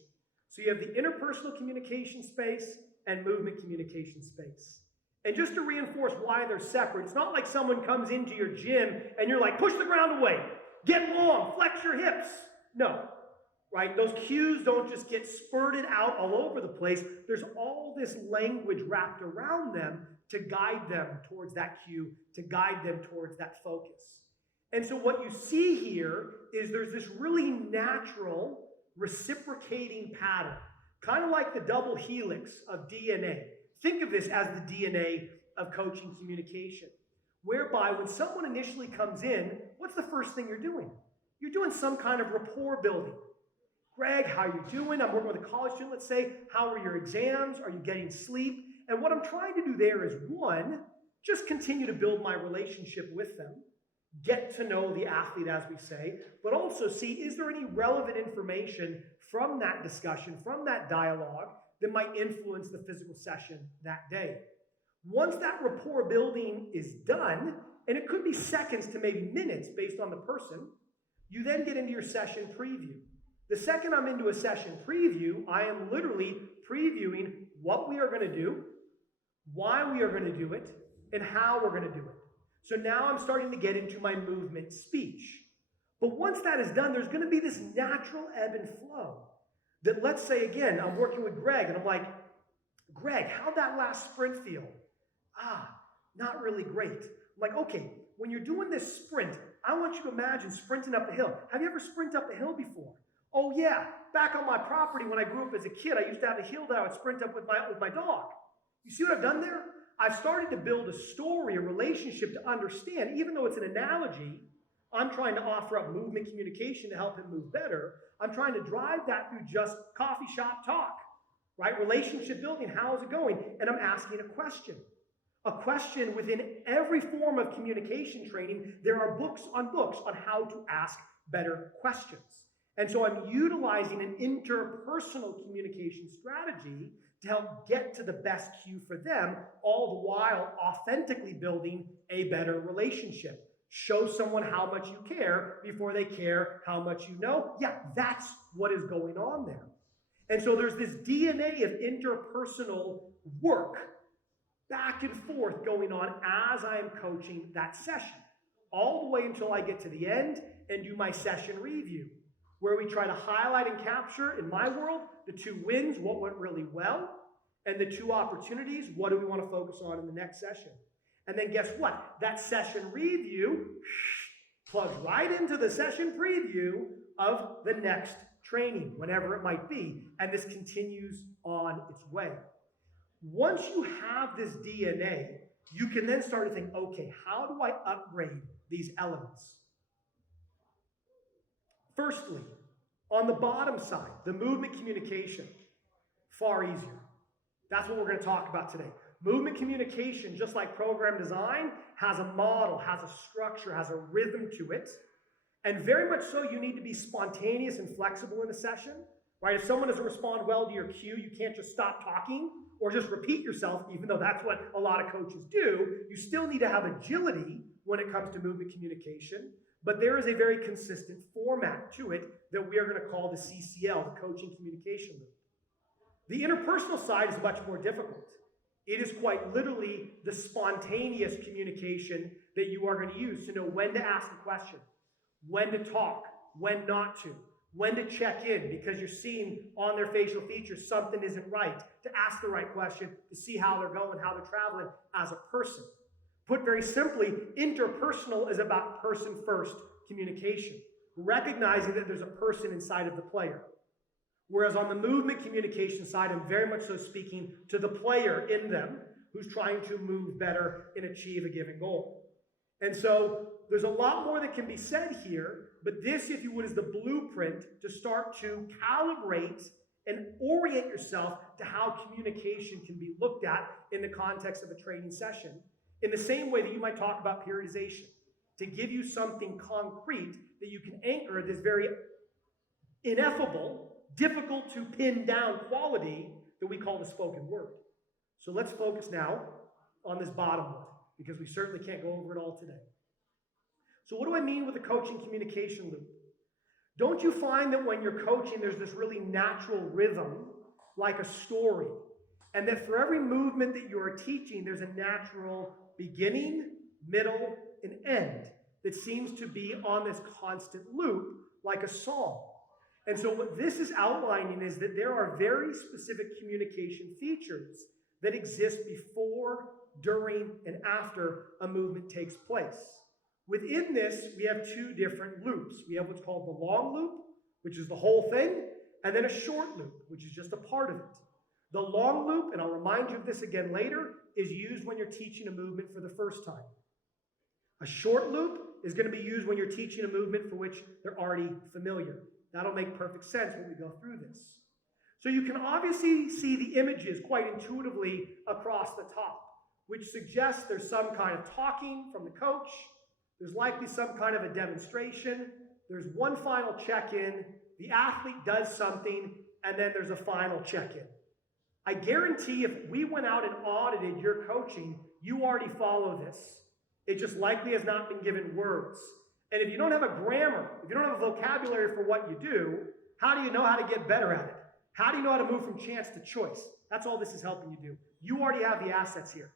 So you have the interpersonal communication space and movement communication space. And just to reinforce why they're separate, it's not like someone comes into your gym and you're like, push the ground away, get long, flex your hips. No, right? Those cues don't just get spurted out all over the place. There's all this language wrapped around them to guide them towards that cue, to guide them towards that focus. And so what you see here is there's this really natural reciprocating pattern, kind of like the double helix of DNA. Think of this as the DNA of coaching communication, whereby when someone initially comes in, what's the first thing you're doing? You're doing some kind of rapport building. Greg, how are you doing? I'm working with a college student, let's say. How are your exams? Are you getting sleep? And what I'm trying to do there is, one, just continue to build my relationship with them, get to know the athlete, as we say, but also see, is there any relevant information from that discussion, from that dialogue, that might influence the physical session that day. Once that rapport building is done, and it could be seconds to maybe minutes based on the person, you then get into your session preview. The second I'm into a session preview, I am literally previewing what we are going to do, why we are going to do it, and how we're going to do it. So now I'm starting to get into my movement speech. But once that is done, there's going to be this natural ebb and flow. That, let's say again, I'm working with Greg and I'm like, Greg, how'd that last sprint feel? Not really great. I'm like, okay, when you're doing this sprint, I want you to imagine sprinting up a hill. Have you ever sprinted up a hill before? Oh yeah, back on my property when I grew up as a kid, I used to have a hill that I would sprint up with my dog. You see what I've done there? I've started to build a story, a relationship to understand, even though it's an analogy, I'm trying to offer up movement communication to help him move better. I'm trying to drive that through just coffee shop talk, right? Relationship building, how's it going? And I'm asking a question. A question within every form of communication training, there are books on how to ask better questions. And so I'm utilizing an interpersonal communication strategy to help get to the best cue for them, all the while authentically building a better relationship. Show someone how much you care before they care how much you know. Yeah, that's what is going on there. And so there's this DNA of interpersonal work back and forth going on as I am coaching that session, all the way until I get to the end and do my session review, where we try to highlight and capture, in my world, the 2 wins, what went really well, and the 2 opportunities, what do we want to focus on in the next session. And then guess what? That session review plugs right into the session preview of the next training, whenever it might be, and this continues on its way. Once you have this DNA, you can then start to think, okay, how do I upgrade these elements? Firstly, On the bottom side, the movement communication, far easier. That's what we're going to talk about today. Movement communication, just like program design, has a model, has a structure, has a rhythm to it. And very much so, you need to be spontaneous and flexible in a session, right? If someone doesn't respond well to your cue, you can't just stop talking or just repeat yourself, even though that's what a lot of coaches do. You still need to have agility when it comes to movement communication, but there is a very consistent format to it that we are going to call the CCL, the Coaching Communication Loop. The interpersonal side is much more difficult. It is quite literally the spontaneous communication that you are going to use to know when to ask a question, when to talk, when not to, when to check in because you're seeing on their facial features something isn't right, to ask the right question, to see how they're going, how they're traveling as a person. Put very simply, interpersonal is about person-first communication, recognizing that there's a person inside of the player. Whereas on the movement communication side, I'm very much so speaking to the player in them who's trying to move better and achieve a given goal. And so there's a lot more that can be said here, but this, if you would, is the blueprint to start to calibrate and orient yourself to how communication can be looked at in the context of a training session, in the same way that you might talk about periodization, to give you something concrete that you can anchor this very ineffable, difficult to pin down quality that we call the spoken word. So let's focus now on this bottom one, because we certainly can't go over it all today. So what do I mean with the coaching communication loop? Don't you find that when you're coaching, there's this really natural rhythm, like a story, and that for every movement that you are teaching, there's a natural beginning, middle, and end that seems to be on this constant loop, like a song. And so what this is outlining is that there are very specific communication features that exist before, during, and after a movement takes place. Within this, we have two different loops. We have what's called the long loop, which is the whole thing, and then a short loop, which is just a part of it. The long loop, and I'll remind you of this again later, is used when you're teaching a movement for the first time. A short loop is going to be used when you're teaching a movement for which they're already familiar. That'll make perfect sense when we go through this. So you can obviously see the images quite intuitively across the top, which suggests there's some kind of talking from the coach. There's likely some kind of a demonstration. There's one final check-in. The athlete does something, and then there's a final check-in. I guarantee if we went out and audited your coaching, you already follow this. It just likely has not been given words. And if you don't have a grammar, if you don't have a vocabulary for what you do, how do you know how to get better at it? How do you know how to move from chance to choice? That's all this is helping you do. You already have the assets here.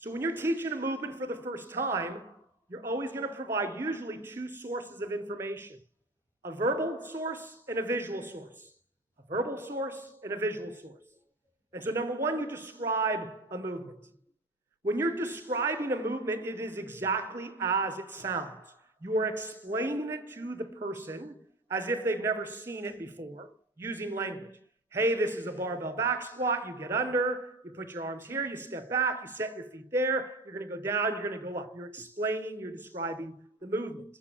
So when you're teaching a movement for the first time, you're always going to provide usually two sources of information, a verbal source and a visual source. A verbal source and a visual source. And so number one, you describe a movement. When you're describing a movement, it is exactly as it sounds. You are explaining it to the person as if they've never seen it before, using language. Hey, this is a barbell back squat. You get under, you put your arms here, you step back, you set your feet there, you're going to go down, you're going to go up. You're explaining, you're describing the movement.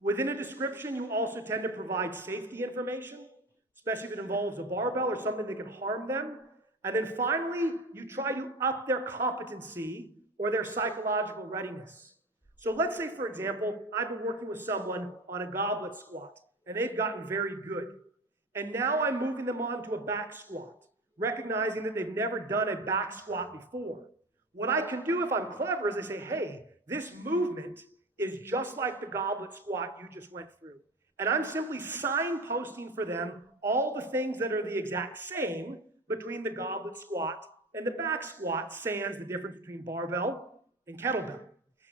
Within a description, you also tend to provide safety information, especially if it involves a barbell or something that can harm them. And then finally, you try to up their competency or their psychological readiness. So let's say, for example, I've been working with someone on a goblet squat, and they've gotten very good. And now I'm moving them on to a back squat, recognizing that they've never done a back squat before. What I can do if I'm clever is I say, hey, this movement is just like the goblet squat you just went through. And I'm simply signposting for them all the things that are the exact same between the goblet squat and the back squat, sans the difference between barbell and kettlebell.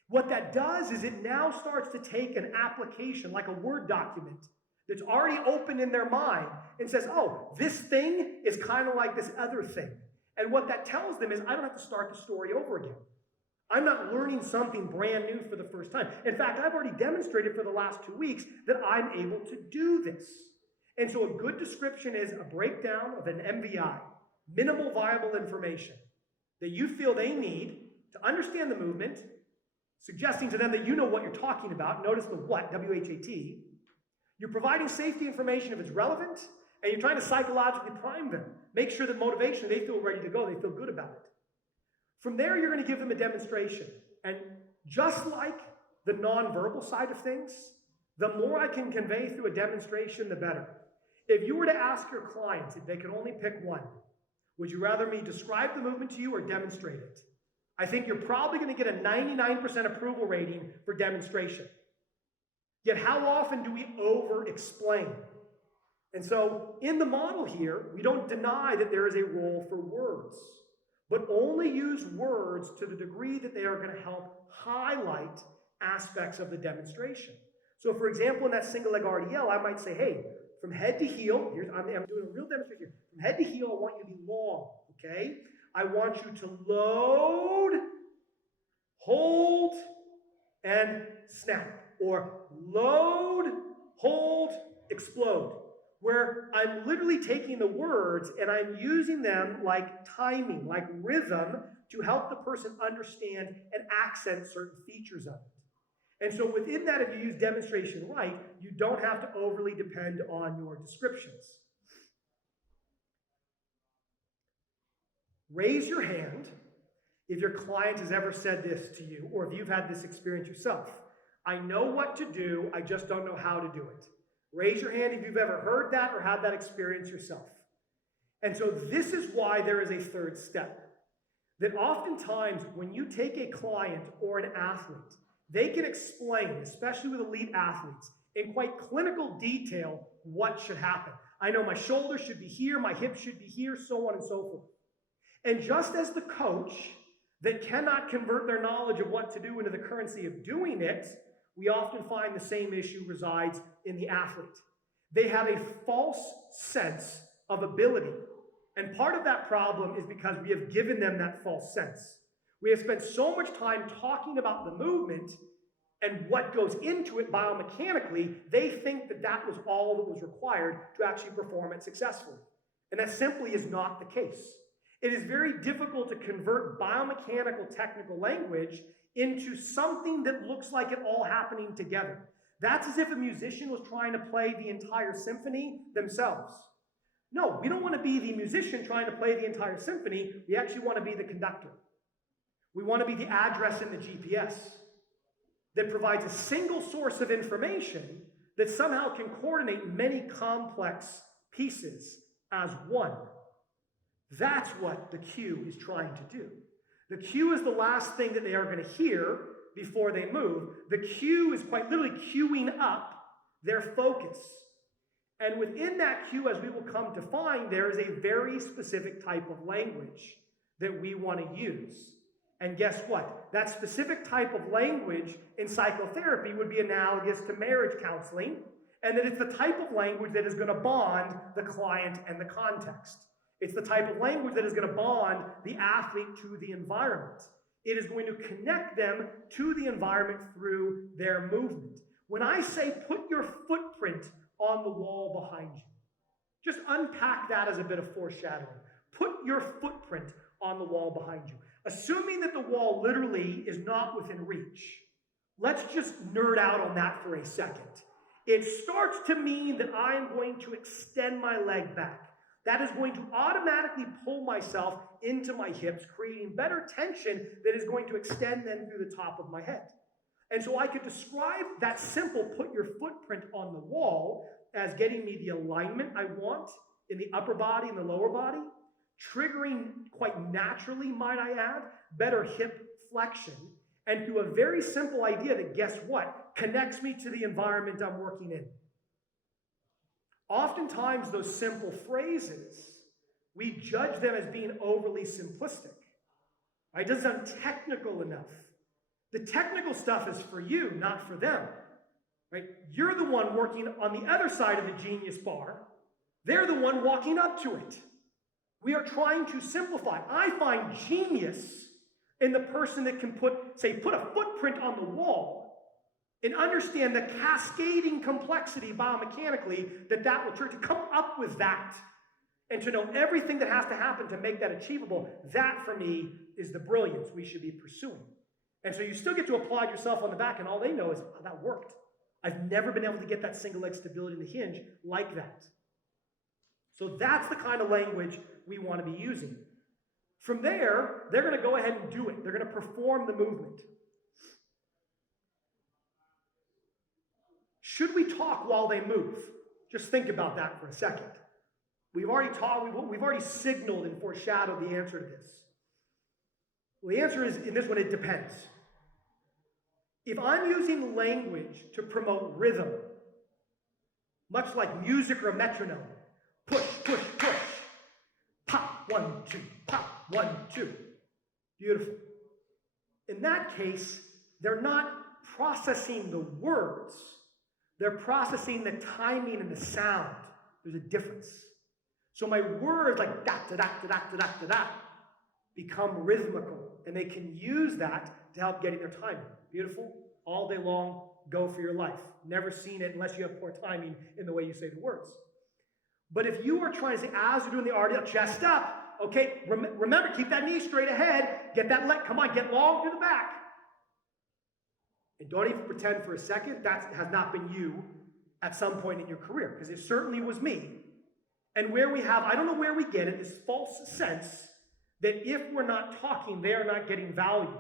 What that does is it now starts to take an application, like a Word document, that's already open in their mind and says, oh, this thing is kind of like this other thing. And what that tells them is I don't have to start the story over again. I'm not learning something brand new for the first time. In fact, I've already demonstrated for the last 2 weeks that I'm able to do this. And so a good description is a breakdown of an MVI, minimal viable information, that you feel they need to understand the movement, suggesting to them that you know what you're talking about. Notice the what, W-H-A-T. You're providing safety information if it's relevant, and you're trying to psychologically prime them. Make sure that motivation, they feel ready to go, they feel good about it. From there, you're going to give them a demonstration. And just like the nonverbal side of things, the more I can convey through a demonstration, the better. If you were to ask your clients if they could only pick one, would you rather me describe the movement to you or demonstrate it? I think you're probably going to get a 99% approval rating for demonstration. Yet how often do we over-explain? And so in the model here, we don't deny that there is a role for words, but only use words to the degree that they are going to help highlight aspects of the demonstration. So for example, in that single leg RDL, I might say, hey, from head to heel, I'm doing a real demonstration here. From head to heel, I want you to be long, okay? I want you to load, hold, and snap. Or load, hold, explode. Where I'm literally taking the words and I'm using them like timing, like rhythm, to help the person understand and accent certain features of it. And so within that, if you use demonstration right, you don't have to overly depend on your descriptions. Raise your hand if your client has ever said this to you, or if you've had this experience yourself. I know what to do, I just don't know how to do it. Raise your hand if you've ever heard that or had that experience yourself. And so this is why there is a third step. That oftentimes when you take a client or an athlete, they can explain, especially with elite athletes, in quite clinical detail what should happen. I know my shoulder should be here, my hip should be here, so on and so forth. And just as the coach that cannot convert their knowledge of what to do into the currency of doing it, we often find the same issue resides in the athlete. They have a false sense of ability. And part of that problem is because we have given them that false sense. We have spent so much time talking about the movement and what goes into it biomechanically, they think that that was all that was required to actually perform it successfully. And that simply is not the case. It is very difficult to convert biomechanical technical language into something that looks like it all happening together. That's as if a musician was trying to play the entire symphony themselves. No, we don't want to be the musician trying to play the entire symphony. We actually want to be the conductor. We want to be the address in the GPS that provides a single source of information that somehow can coordinate many complex pieces as one. That's what the cue is trying to do. The cue is the last thing that they are going to hear before they move. The cue is quite literally queuing up their focus. And within that cue, as we will come to find, there is a very specific type of language that we want to use. And guess what? That specific type of language in psychotherapy would be analogous to marriage counseling, and that it's the type of language that is going to bond the client and the context. It's the type of language that is going to bond the athlete to the environment. It is going to connect them to the environment through their movement. When I say put your footprint on the wall behind you, just unpack that as a bit of foreshadowing. Put your footprint on the wall behind you. Assuming that the wall literally is not within reach, let's just nerd out on that for a second. It starts to mean that I am going to extend my leg back. That is going to automatically pull myself into my hips, creating better tension that is going to extend then through the top of my head. And so I could describe that simple put your footprint on the wall as getting me the alignment I want in the upper body and the lower body, triggering quite naturally, might I add, better hip flexion, and through a very simple idea that, guess what, connects me to the environment I'm working in. Oftentimes, those simple phrases, we judge them as being overly simplistic. Right? It doesn't sound technical enough. The technical stuff is for you, not for them. Right? You're the one working on the other side of the genius bar. They're the one walking up to it. We are trying to simplify. I find genius in the person that can put a footprint on the wall and understand the cascading complexity biomechanically that will try to come up with that and to know everything that has to happen to make that achievable. That, for me, is the brilliance we should be pursuing. And so you still get to applaud yourself on the back, and all they know is, oh, that worked. I've never been able to get that single leg stability in the hinge like that. So that's the kind of language we want to be using. From there, they're going to go ahead and do it. They're going to perform the movement. Should we talk while they move? Just think about that for a second. We've already signaled and foreshadowed the answer to this. Well, the answer is, in this one, it depends. If I'm using language to promote rhythm, much like music or a metronome, push, push, push, pop, 1, 2, pop, 1, 2. Beautiful. In that case, they're not processing the words. They're processing the timing and the sound. There's a difference. So my words like da da da da da da da da become rhythmical, and they can use that to help getting their timing. Beautiful. All day long, go for your life. Never seen it unless you have poor timing in the way you say the words. But if you are trying to say, as you're doing the RDL, chest up, okay, remember, keep that knee straight ahead, get that leg, come on, get long to the back. And don't even pretend for a second that has not been you at some point in your career, because it certainly was me. And where we have, I don't know where we get it, this false sense that if we're not talking, they are not getting value.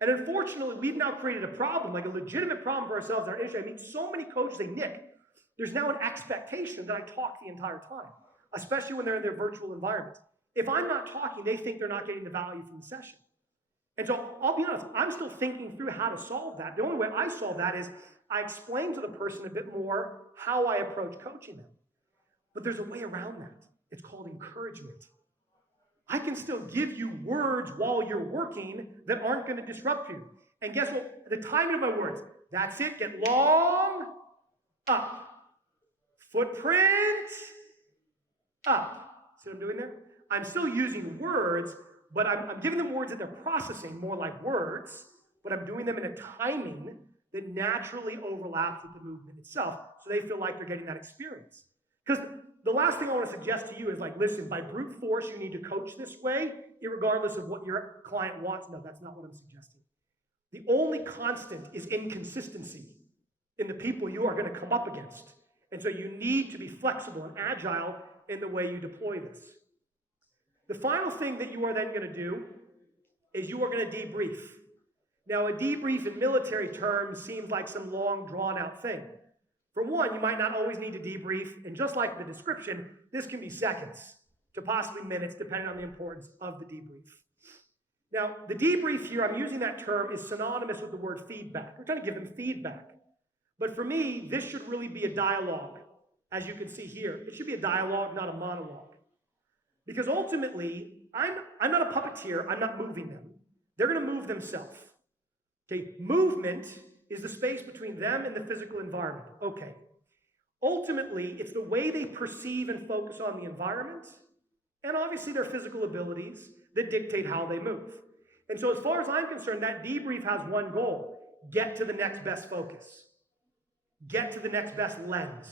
And unfortunately, we've now created a problem, like a legitimate problem for ourselves in our industry. I mean, so many coaches say, Nick, there's now an expectation that I talk the entire time, especially when they're in their virtual environment. If I'm not talking, they think they're not getting the value from the session. And so I'll be honest, I'm still thinking through how to solve that. The only way I solve that is I explain to the person a bit more how I approach coaching them. But there's a way around that. It's called encouragement. I can still give you words while you're working that aren't going to disrupt you. And guess what? The timing of my words. That's it. Get long, up. Footprint, up. See what I'm doing there? I'm still using words, but I'm giving them words that they're processing more like words, but I'm doing them in a timing that naturally overlaps with the movement itself, so they feel like they're getting that experience. Because the last thing I want to suggest to you is like, listen, by brute force, you need to coach this way, irregardless of what your client wants. No, that's not what I'm suggesting. The only constant is inconsistency in the people you are going to come up against. And so you need to be flexible and agile in the way you deploy this. The final thing that you are then going to do is you are going to debrief. Now, a debrief in military terms seems like some long, drawn-out thing. For one, you might not always need to debrief, and just like the description, this can be seconds to possibly minutes, depending on the importance of the debrief. Now, the debrief here, I'm using that term, is synonymous with the word feedback. We're trying to give them feedback. But for me, this should really be a dialogue, as you can see here. It should be a dialogue, not a monologue. Because ultimately, I'm not a puppeteer, I'm not moving them. They're going to move themselves. Okay, movement is the space between them and the physical environment. Okay. Ultimately, it's the way they perceive and focus on the environment, and obviously their physical abilities that dictate how they move. And so as far as I'm concerned, that debrief has one goal: get to the next best focus. Get to the next best lens.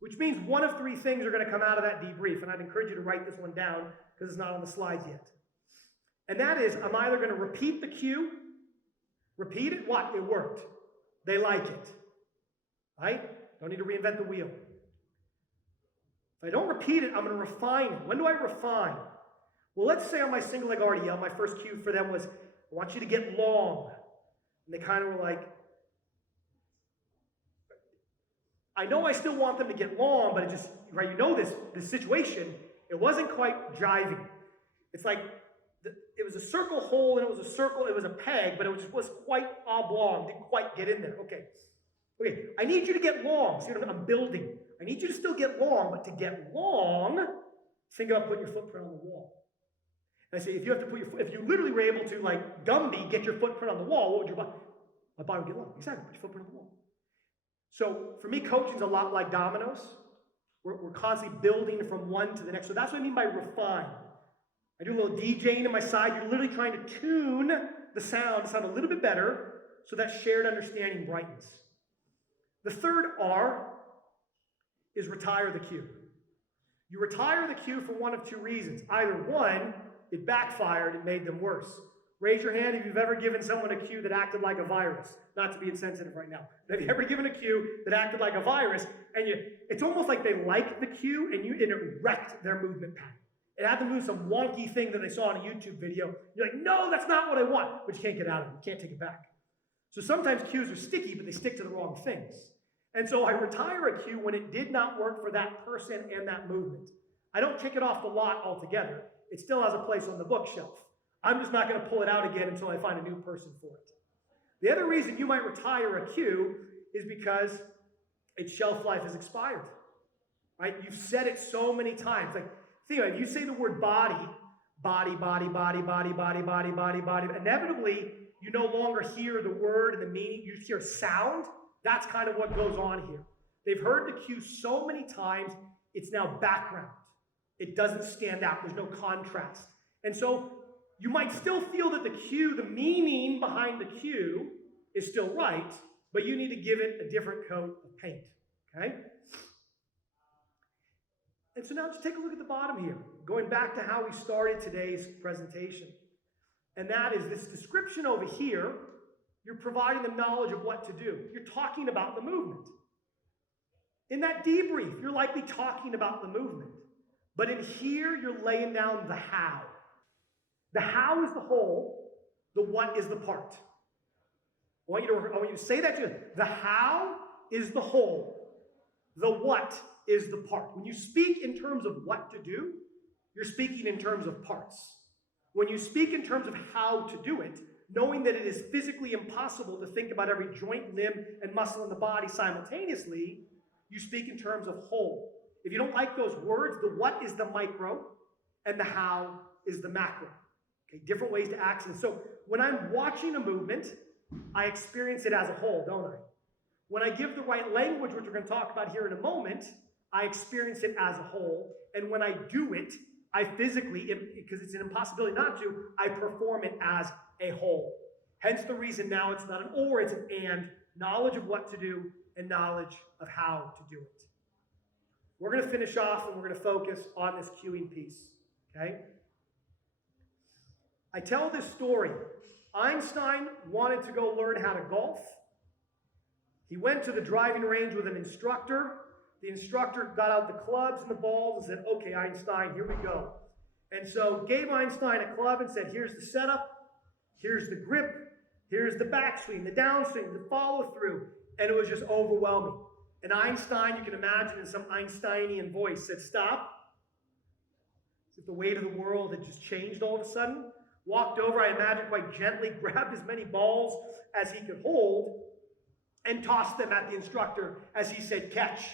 Which means one of three things are going to come out of that debrief, and I'd encourage you to write this one down because it's not on the slides yet. And that is, I'm either going to repeat the cue. Repeat it, what? It worked. They like it. Right? Don't need to reinvent the wheel. If I don't repeat it, I'm going to refine it. When do I refine? Well, let's say on my single leg RDL, my first cue for them was, I want you to get long. And they kind of were like, I know I still want them to get long, but it just, right, you know this situation, it wasn't quite jiving. It's like, it was a circle hole, and it was a circle, it was a peg, but it was quite oblong, didn't quite get in there. Okay, I need you to get long. See what I'm building. I need you to still get long, but to get long, think about putting your footprint on the wall. And I say, if you have to put if you literally were able to, like Gumby, get your footprint on the wall, what would your body? My body would get long. Exactly, put your footprint on the wall. So for me, coaching is a lot like dominoes. We're constantly building from one to the next. So that's what I mean by refine. I do a little DJing on my side. You're literally trying to tune the sound to sound a little bit better so that shared understanding brightens. The third R is retire the cue. You retire the cue for one of two reasons. Either one, it backfired, it made them worse. Raise your hand if you've ever given someone a cue that acted like a virus. Not to be insensitive right now. Have you ever given a cue that acted like a virus, and it's almost like they liked the cue, and it wrecked their movement pattern. It had them do some wonky thing that they saw in a YouTube video. You're like, no, that's not what I want. But you can't get out of it. You can't take it back. So sometimes cues are sticky, but they stick to the wrong things. And so I retire a cue when it did not work for that person and that movement. I don't kick it off the lot altogether. It still has a place on the bookshelf. I'm just not going to pull it out again until I find a new person for it. The other reason you might retire a cue is because its shelf life has expired. Right? You've said it so many times. Like, think about it. If you say the word body, body, body, body, body, body, body, body, body, inevitably you no longer hear the word and the meaning. You hear sound. That's kind of what goes on here. They've heard the cue so many times, it's now background. It doesn't stand out. There's no contrast. And so you might still feel that the cue, the meaning behind the cue is still right, but you need to give it a different coat of paint, okay? And so now just take a look at the bottom here, going back to how we started today's presentation. And that is this description over here, you're providing them knowledge of what to do. You're talking about the movement. In that debrief, you're likely talking about the movement. But in here, you're laying down the how. The how is the whole, the what is the part. I want you to say that to them. The how is the whole, the what is the part. When you speak in terms of what to do, you're speaking in terms of parts. When you speak in terms of how to do it, knowing that it is physically impossible to think about every joint, limb, and muscle in the body simultaneously, you speak in terms of whole. If you don't like those words, the what is the micro, and the how is the macro. Okay, different ways to access it. So when I'm watching a movement, I experience it as a whole, don't I? When I give the right language, which we're going to talk about here in a moment, I experience it as a whole. And when I do it, I physically, because it's an impossibility not to, I perform it as a whole. Hence the reason now it's not an or, it's an and. Knowledge of what to do and knowledge of how to do it. We're going to finish off and we're going to focus on this cueing piece. Okay? I tell this story. Einstein wanted to go learn how to golf. He went to the driving range with an instructor. The instructor got out the clubs and the balls and said, okay, Einstein, here we go. And so gave Einstein a club and said, here's the setup, here's the grip, here's the backswing, the downswing, the follow through. And it was just overwhelming. And Einstein, you can imagine in some Einsteinian voice, said, stop. As if the weight of the world had just changed all of a sudden. Walked over, I imagine quite gently, grabbed as many balls as he could hold, and tossed them at the instructor as he said, catch.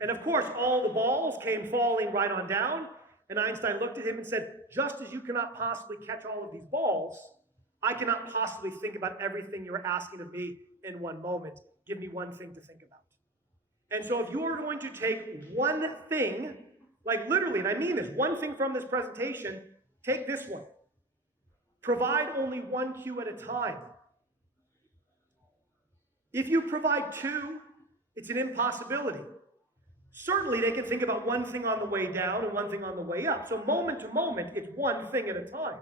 And of course, all the balls came falling right on down, and Einstein looked at him and said, just as you cannot possibly catch all of these balls, I cannot possibly think about everything you're asking of me in one moment. Give me one thing to think about. And so if you're going to take one thing, like literally, and I mean this, one thing from this presentation, take this one. Provide only one cue at a time. If you provide two, it's an impossibility. Certainly, they can think about one thing on the way down and one thing on the way up. So moment to moment, it's one thing at a time.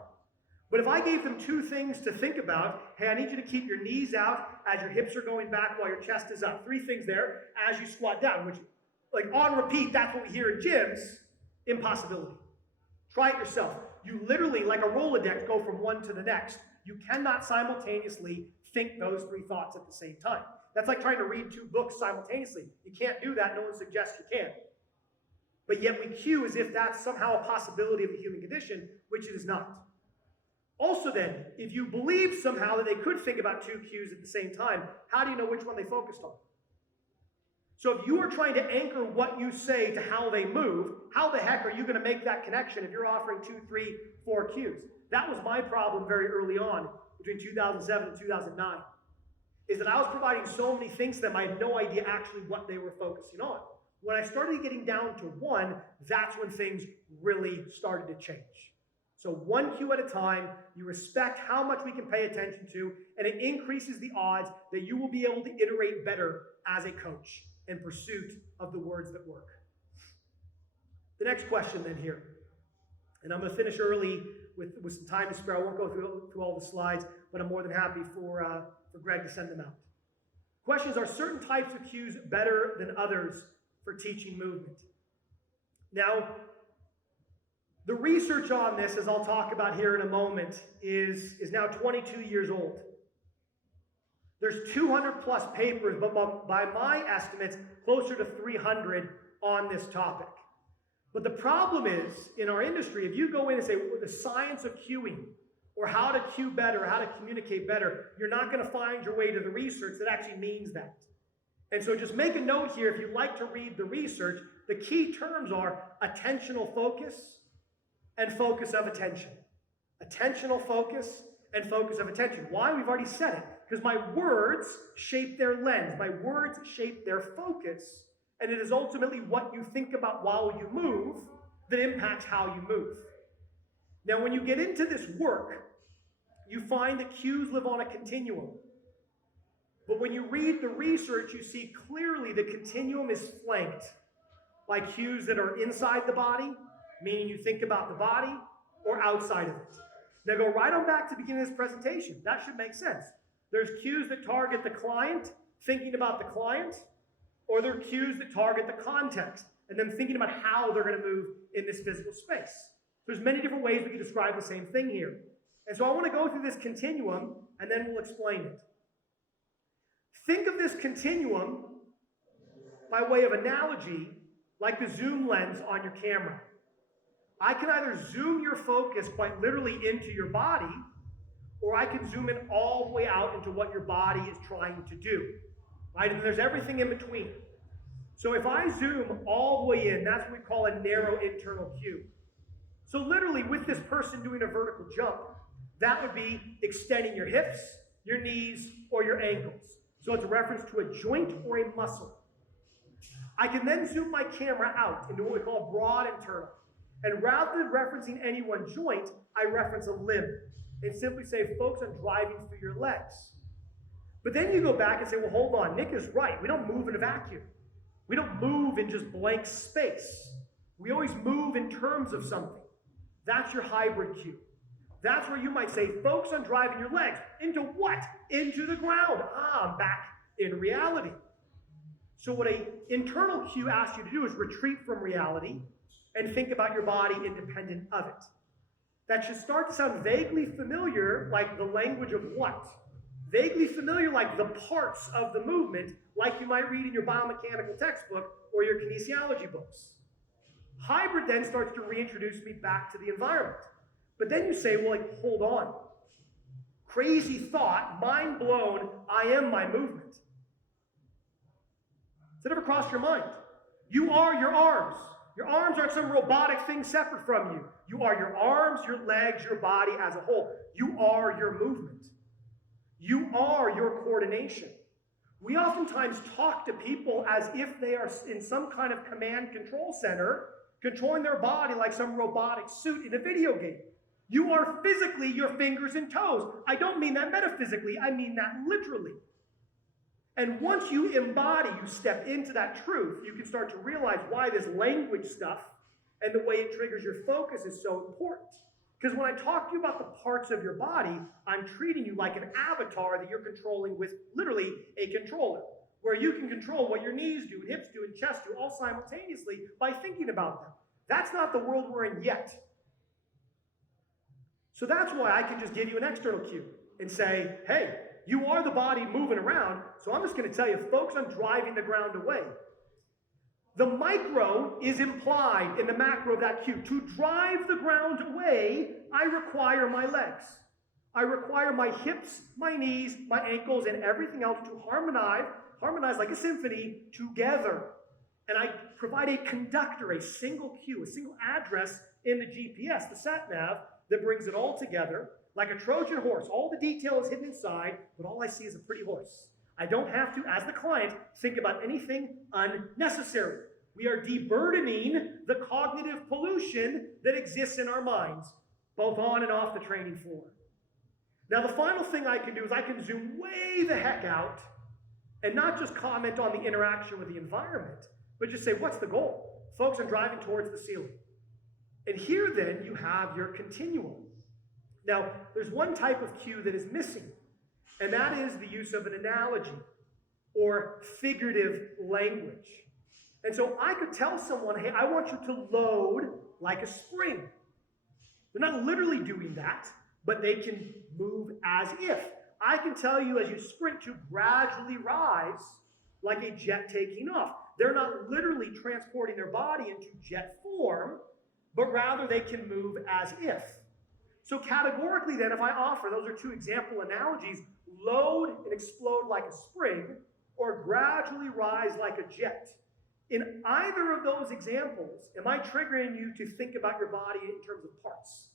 But if I gave them two things to think about, hey, I need you to keep your knees out as your hips are going back while your chest is up. Three things there as you squat down, which, like on repeat, that's what we hear in gyms. Impossibility. Try it yourself. You literally, like a Rolodex, go from one to the next. You cannot simultaneously think those three thoughts at the same time. That's like trying to read two books simultaneously. You can't do that. No one suggests you can. But yet we cue as if that's somehow a possibility of the human condition, which it is not. Also then, if you believe somehow that they could think about two cues at the same time, how do you know which one they focused on? So if you are trying to anchor what you say to how they move, how the heck are you going to make that connection if you're offering 2, 3, 4 cues? That was my problem very early on between 2007 and 2009, is that I was providing so many things to them, I had no idea actually what they were focusing on. When I started getting down to one, that's when things really started to change. So one cue at a time, you respect how much we can pay attention to, and it increases the odds that you will be able to iterate better as a coach in pursuit of the words that work. The next question then here. And I'm going to finish early with some time to spare. I won't go through all the slides, but I'm more than happy for Greg to send them out. Questions: are certain types of cues better than others for teaching movement? Now, the research on this, as I'll talk about here in a moment, is now 22 years old. There's 200 plus papers, but by my estimates, closer to 300 on this topic. But the problem is, in our industry, if you go in and say, well, the science of cueing, or how to cue better, or how to communicate better, you're not going to find your way to the research that actually means that. And so just make a note here, if you like to read the research, the key terms are attentional focus and focus of attention. Attentional focus and focus of attention. Why? We've already said it. Because my words shape their lens. My words shape their focus. And it is ultimately what you think about while you move that impacts how you move. Now, when you get into this work, you find that cues live on a continuum. But when you read the research, you see clearly the continuum is flanked by cues that are inside the body, meaning you think about the body, or outside of it. Now go right on back to the beginning of this presentation. That should make sense. There's cues that target the client, thinking about the client, or there are cues that target the context, and then thinking about how they're going to move in this physical space. There's many different ways we can describe the same thing here. And so I want to go through this continuum, and then we'll explain it. Think of this continuum by way of analogy like the zoom lens on your camera. I can either zoom your focus quite literally into your body, or I can zoom in all the way out into what your body is trying to do. Right? And there's everything in between. So if I zoom all the way in, that's what we call a narrow internal cue. So literally with this person doing a vertical jump, that would be extending your hips, your knees, or your ankles. So it's a reference to a joint or a muscle. I can then zoom my camera out into what we call broad internal. And rather than referencing any one joint, I reference a limb and simply say, focus on driving through your legs. But then you go back and say, well, hold on, Nick is right. We don't move in a vacuum. We don't move in just blank space. We always move in terms of something. That's your hybrid cue. That's where you might say, focus on driving your legs. Into what? Into the ground. I'm back in reality. So what an internal cue asks you to do is retreat from reality and think about your body independent of it. That should start to sound vaguely familiar, like the language of what? Vaguely familiar like the parts of the movement, like you might read in your biomechanical textbook or your kinesiology books. Hybrid then starts to reintroduce me back to the environment. But then you say, well, like, hold on. Crazy thought, mind blown, I am my movement. Has it ever crossed your mind? You are your arms. Your arms aren't some robotic thing separate from you. You are your arms, your legs, your body as a whole. You are your movement. You are your coordination. We oftentimes talk to people as if they are in some kind of command control center, controlling their body like some robotic suit in a video game. You are physically your fingers and toes. I don't mean that metaphysically, I mean that literally. And once you embody, you step into that truth, you can start to realize why this language stuff and the way it triggers your focus is so important. Because when I talk to you about the parts of your body, I'm treating you like an avatar that you're controlling with literally a controller, where you can control what your knees do, and hips do, and chest do, all simultaneously by thinking about them. That's not the world we're in yet. So that's why I can just give you an external cue and say, hey, you are the body moving around, so I'm just going to tell you, focus on driving the ground away. The micro is implied in the macro of that cue. To drive the ground away, I require my legs. I require my hips, my knees, my ankles, and everything else to harmonize like a symphony together. And I provide a conductor, a single cue, a single address in the GPS, the sat-nav, that brings it all together like a Trojan horse. All the detail is hidden inside, but all I see is a pretty horse. I don't have to, as the client, think about anything unnecessary. We are deburdening the cognitive pollution that exists in our minds, both on and off the training floor. Now, the final thing I can do is I can zoom way the heck out and not just comment on the interaction with the environment, but just say, what's the goal? Focus on driving towards the ceiling. And here then you have your continuum. Now, there's one type of cue that is missing, and that is the use of an analogy or figurative language. And so I could tell someone, hey, I want you to load like a spring. They're not literally doing that, but they can move as if. I can tell you as you sprint to gradually rise like a jet taking off. They're not literally transporting their body into jet form, but rather they can move as if. So categorically then, if I offer, those are two example analogies, load and explode like a spring, or gradually rise like a jet. In either of those examples, am I triggering you to think about your body in terms of parts?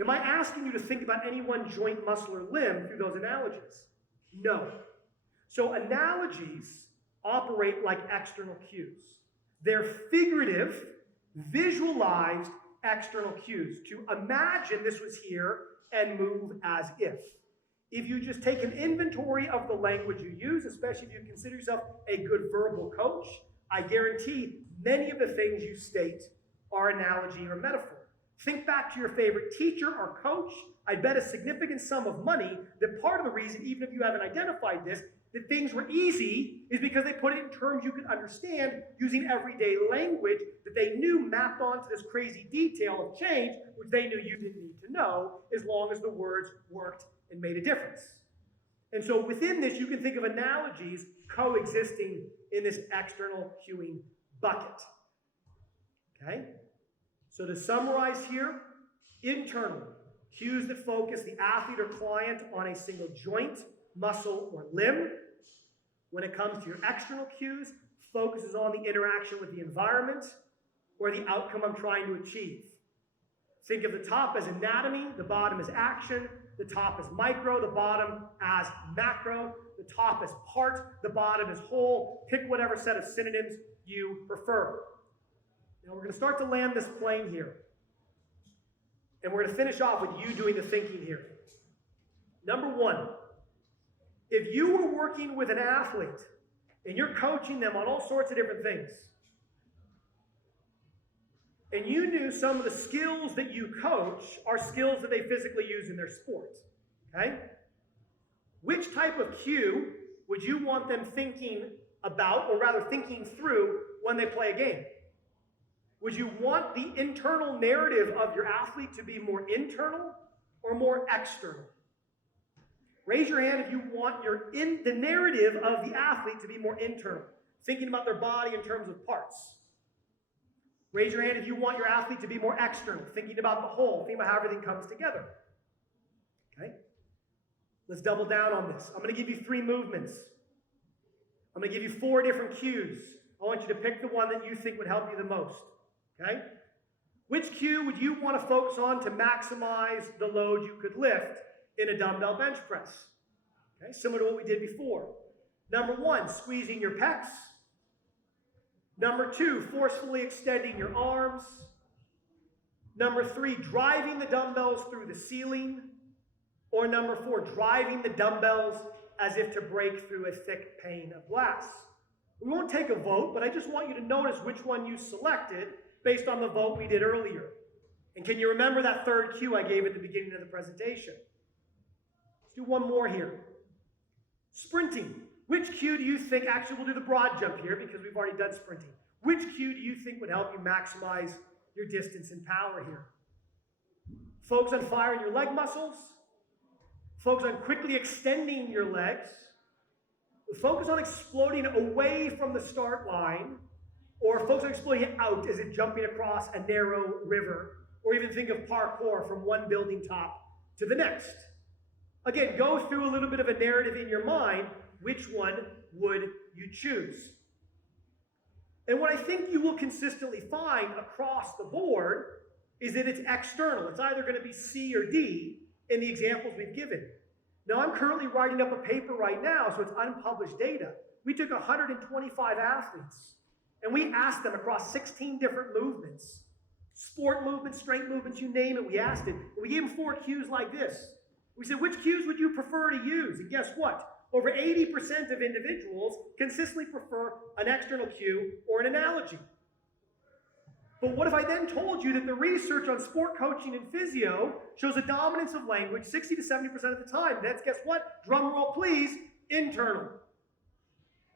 Am I asking you to think about any one joint, muscle, or limb through those analogies? No. So analogies operate like external cues. They're figurative, visualized external cues. To imagine this was here and move as if. If you just take an inventory of the language you use, especially if you consider yourself a good verbal coach, I guarantee many of the things you state are analogy or metaphor. Think back to your favorite teacher or coach. I bet a significant sum of money that part of the reason, even if you haven't identified this, that things were easy is because they put it in terms you could understand using everyday language that they knew mapped onto this crazy detail of change, which they knew you didn't need to know, as long as the words worked and made a difference. And so within this, you can think of analogies coexisting in this external cueing bucket. Okay? So to summarize here, internal, cues that focus the athlete or client on a single joint, muscle, or limb. When it comes to your external cues, focuses on the interaction with the environment or the outcome I'm trying to achieve. Think of the top as anatomy, the bottom as action, the top as micro, the bottom as macro, the top as part, the bottom as whole. Pick whatever set of synonyms you prefer. Now we're going to start to land this plane here. And we're going to finish off with you doing the thinking here. Number one, if you were working with an athlete and you're coaching them on all sorts of different things, and you knew some of the skills that you coach are skills that they physically use in their sport, okay? Which type of cue would you want them thinking about, or rather thinking through, when they play a game? Would you want the internal narrative of your athlete to be more internal or more external? Raise your hand if you want the narrative of the athlete to be more internal, thinking about their body in terms of parts. Raise your hand if you want your athlete to be more external, thinking about the whole, thinking about how everything comes together. Okay? Let's double down on this. I'm going to give you 3 movements. I'm going to give you 4 different cues. I want you to pick the one that you think would help you the most. Okay? Which cue would you want to focus on to maximize the load you could lift in a dumbbell bench press? Okay? Similar to what we did before. Number 1, squeezing your pecs. Number 2, forcefully extending your arms. Number 3, driving the dumbbells through the ceiling. Or number 4, driving the dumbbells as if to break through a thick pane of glass. We won't take a vote, but I just want you to notice which one you selected based on the vote we did earlier. And can you remember that 3rd cue I gave at the beginning of the presentation? Let's do one more here. Sprinting. Which cue do you think, actually we'll do the broad jump here because we've already done sprinting. Which cue do you think would help you maximize your distance and power here? Focus on firing your leg muscles. Focus on quickly extending your legs. Focus on exploding away from the start line, or focus on exploding out as if jumping across a narrow river, or even think of parkour from one building top to the next. Again, go through a little bit of a narrative in your mind. Which one would you choose? And what I think you will consistently find across the board is that it's external. It's either going to be C or D in the examples we've given. Now, I'm currently writing up a paper right now, so it's unpublished data. We took 125 athletes, and we asked them across 16 different movements, sport movements, strength movements, you name it, we asked it. And we gave them 4 cues like this. We said, which cues would you prefer to use? And guess what? Over 80% of individuals consistently prefer an external cue or an analogy. But what if I then told you that the research on sport coaching and physio shows a dominance of language 60 to 70% of the time? That's, guess what? Drum roll, please, internal.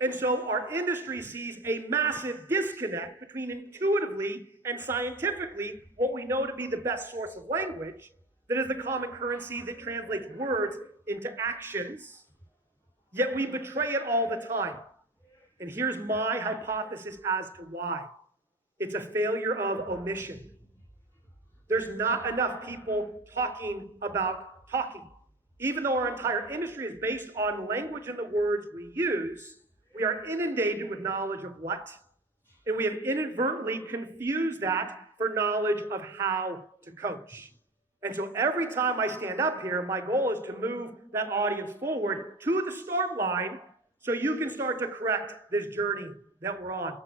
And so our industry sees a massive disconnect between intuitively and scientifically what we know to be the best source of language, that is the common currency that translates words into actions, yet we betray it all the time. And here's my hypothesis as to why. It's a failure of omission. There's not enough people talking about talking. Even though our entire industry is based on language and the words we use, we are inundated with knowledge of what? And we have inadvertently confused that for knowledge of how to coach. And so every time I stand up here, my goal is to move that audience forward to the start line so you can start to correct this journey that we're on.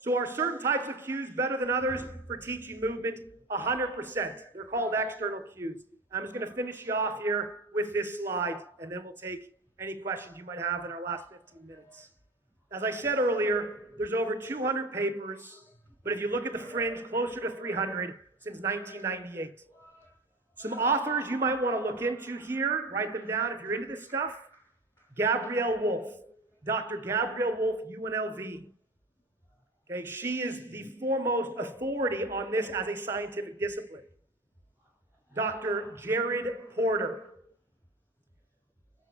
So are certain types of cues better than others for teaching movement? 100%. They're called external cues. I'm just going to finish you off here with this slide, and then we'll take any questions you might have in our last 15 minutes. As I said earlier, there's over 200 papers, but if you look at the fringe, closer to 300 since 1998. Some authors you might want to look into here, write them down if you're into this stuff. Gabrielle Wolf, Dr. Gabrielle Wolf, UNLV. Okay, she is the foremost authority on this as a scientific discipline. Dr. Jared Porter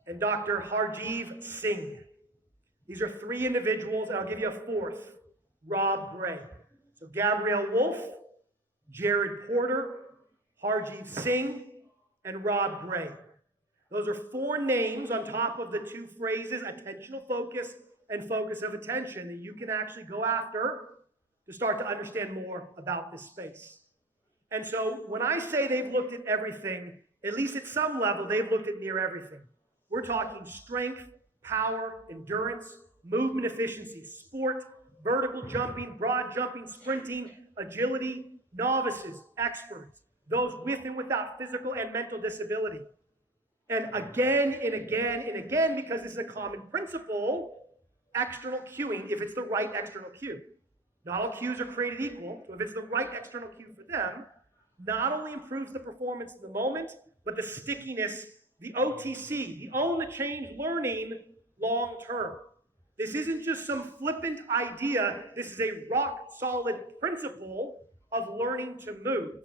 and Dr. Harjeev Singh. These are three individuals, and I'll give you a fourth, Rob Gray. So Gabrielle Wolf, Jared Porter, Harjeev Singh, and Rob Gray. Those are four names on top of the two phrases, attentional focus and focus of attention, that you can actually go after to start to understand more about this space. And so when I say they've looked at everything, at least at some level, they've looked at near everything. We're talking strength, power, endurance, movement efficiency, sport, vertical jumping, broad jumping, sprinting, agility, novices, experts, those with and without physical and mental disability. And again and again and again, because this is a common principle, external cueing, if it's the right external cue. Not all cues are created equal, so if it's the right external cue for them, not only improves the performance in the moment, but the stickiness, the OTC, the own the change learning long term. This isn't just some flippant idea, this is a rock solid principle of learning to move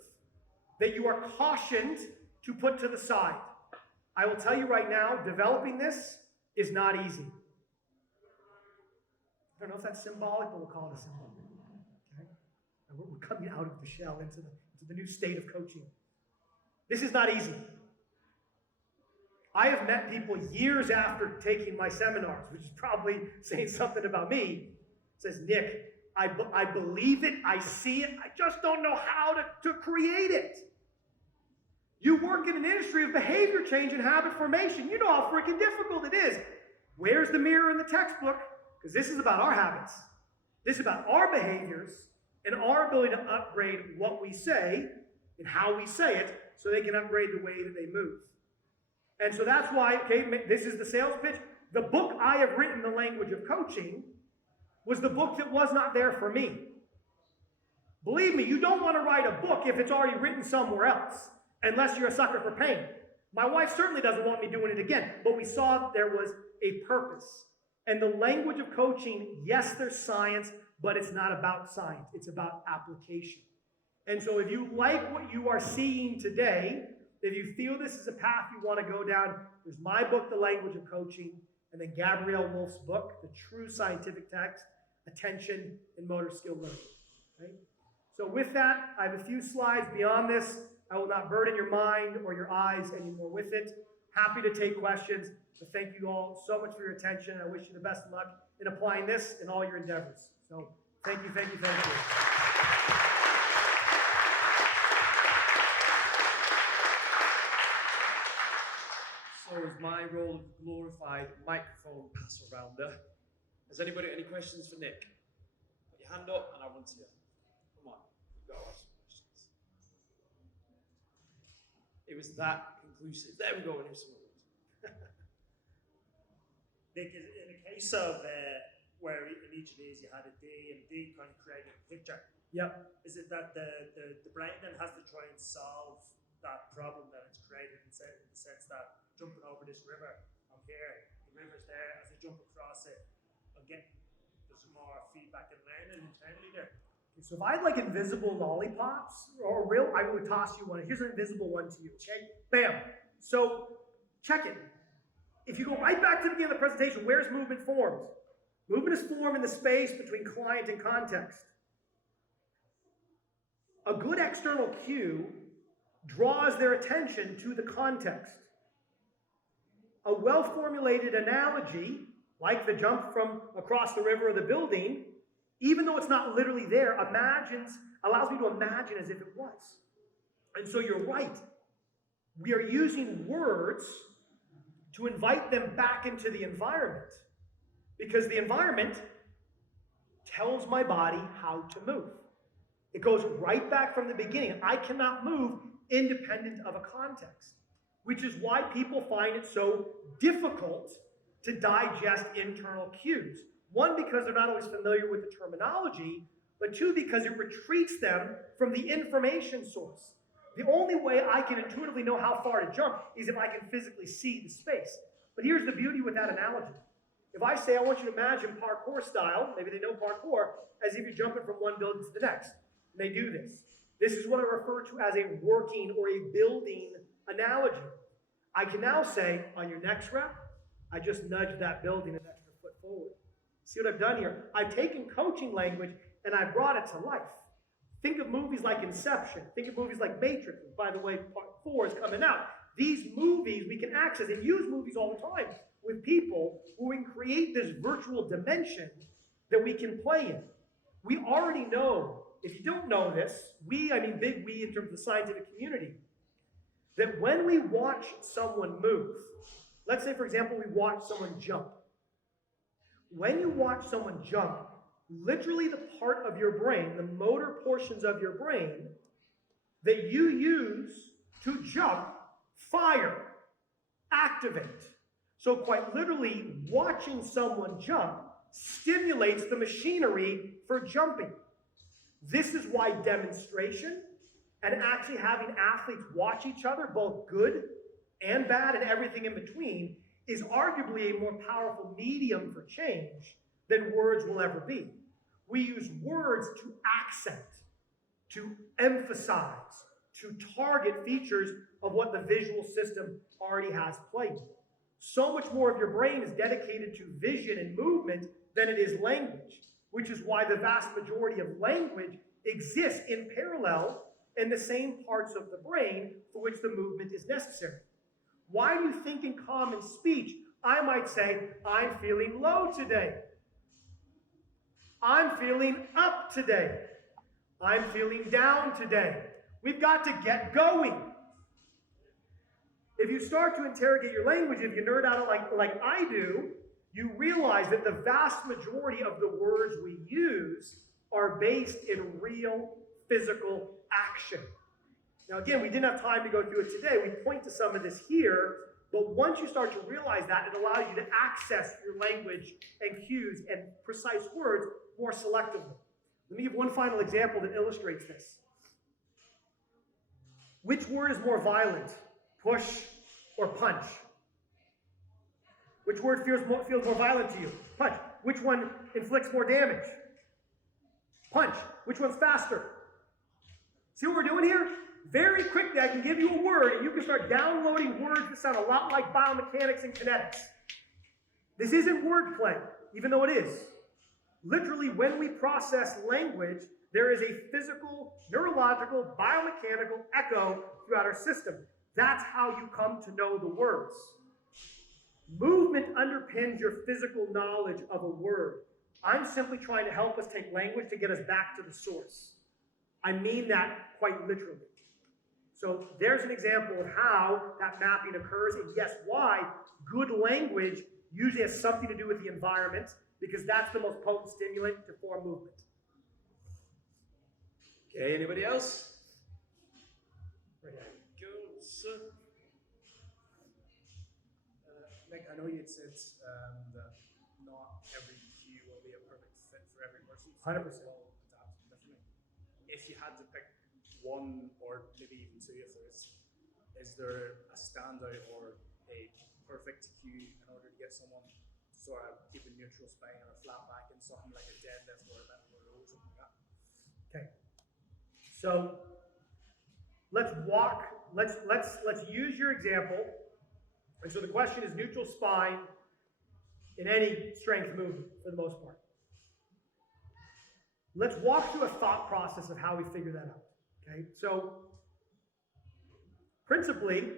that you are cautioned to put to the side. I will tell you right now, developing this is not easy. I don't know if that's symbolic, but we'll call it a symbol. Okay? And we're coming out of the shell into the new state of coaching. This is not easy. I have met people years after taking my seminars, which is probably saying something about me. It says, Nick, I believe it, I see it, I just don't know how to create it. You work in an industry of behavior change and habit formation. You know how freaking difficult it is. Where's the mirror in the textbook? Because this is about our habits. This is about our behaviors and our ability to upgrade what we say and how we say it so they can upgrade the way that they move. And so that's why, okay, this is the sales pitch. The book I have written, The Language of Coaching, was the book that was not there for me. Believe me, you don't want to write a book if it's already written somewhere else, unless you're a sucker for pain. My wife certainly doesn't want me doing it again, but we saw there was a purpose. And the language of coaching, yes, there's science, but it's not about science. It's about application. And so if you like what you are seeing today, if you feel this is a path you want to go down, there's my book, The Language of Coaching, and then Gabrielle Wolf's book, The True Scientific Text, Attention and Motor Skill Learning. Right? So with that, I have a few slides beyond this. I will not burden your mind or your eyes anymore with it. Happy to take questions, but thank you all so much for your attention. I wish you the best of luck in applying this in all your endeavors. So thank you, thank you, thank you. So is my role of glorified microphone pass arounder. Has anybody got any questions for Nick? Put your hand up and I want to. Come on, you've got to ask some questions. It was that conclusive. There we go. Nick, in the case of where in each of these you had a D and D kind of created a picture, Yep. Is it that the brain then has to try and solve that problem that it's created in the sense that jumping over this river, I'm here, the river's there, as I jump across it, I'm getting, there's some more feedback and learning internally there. Okay, so if I had like invisible lollipops or real, I would toss you one. Here's an invisible one to you, okay? Bam. So check it. If you go right back to the beginning of the presentation, where's movement formed? Movement is formed in the space between client and context. A good external cue draws their attention to the context. A well-formulated analogy, like the jump from across the river or the building, even though it's not literally there, allows me to imagine as if it was. And so you're right. We are using words to invite them back into the environment, because the environment tells my body how to move. It goes right back from the beginning. I cannot move independent of a context, which is why people find it so difficult to digest internal cues. One, because they're not always familiar with the terminology, but two, because it retreats them from the information source. The only way I can intuitively know how far to jump is if I can physically see the space. But here's the beauty with that analogy. If I say, I want you to imagine parkour style, maybe they know parkour, as if you're jumping from one building to the next. And they do this. This is what I refer to as a working or a building analogy. I can now say, on your next rep, I just nudged that building an extra foot forward. See what I've done here? I've taken coaching language and I brought it to life. Think of movies like Inception. Think of movies like Matrix. By the way, part 4 is coming out. These movies we can access and use movies all the time with people who can create this virtual dimension that we can play in. We already know, if you don't know this, I mean big we in terms of the scientific community, that when we watch someone move, let's say, for example, we watch someone jump. When you watch someone jump, literally the part of your brain, the motor portions of your brain that you use to jump, fire, activate. So quite literally, watching someone jump stimulates the machinery for jumping. This is why demonstration and actually having athletes watch each other, both good and bad and everything in between, is arguably a more powerful medium for change than words will ever be. We use words to accent, to emphasize, to target features of what the visual system already has played. So much more of your brain is dedicated to vision and movement than it is language, which is why the vast majority of language exists in parallel in the same parts of the brain for which the movement is necessary. Why do you think in common speech, I might say, I'm feeling low today. I'm feeling up today. I'm feeling down today. We've got to get going. If you start to interrogate your language, if you nerd out like I do, you realize that the vast majority of the words we use are based in real physical action. Now again, we didn't have time to go through it today. We point to some of this here, but once you start to realize that, it allows you to access your language and cues and precise words more selectively. Let me give one final example that illustrates this. Which word is more violent, push or punch? Which word feels more violent to you? Punch. Which one inflicts more damage? Punch. Which one's faster? See what we're doing here? Very quickly, I can give you a word, and you can start downloading words that sound a lot like biomechanics and kinetics. This isn't wordplay, even though it is. Literally, when we process language, there is a physical, neurological, biomechanical echo throughout our system. That's how you come to know the words. Movement underpins your physical knowledge of a word. I'm simply trying to help us take language to get us back to the source. I mean that quite literally. So there's an example of how that mapping occurs, and yes, why good language usually has something to do with the environment, because that's the most potent stimulant to form movement. Okay, anybody else? Right, go, sir. Nick, I know you had said that not every cue will be a perfect fit for every person. So 100%. we'll adapt differently. if you had to pick one or maybe even two, if is there a standout or a perfect cue in order to get someone to sort of keep a neutral spine or a flat back in something like a deadlift or a bent over row or something like that? Okay. So let's use your example. And so the question is neutral spine in any strength movement for the most part. Let's walk through a thought process of how we figure that out. Okay, so principally,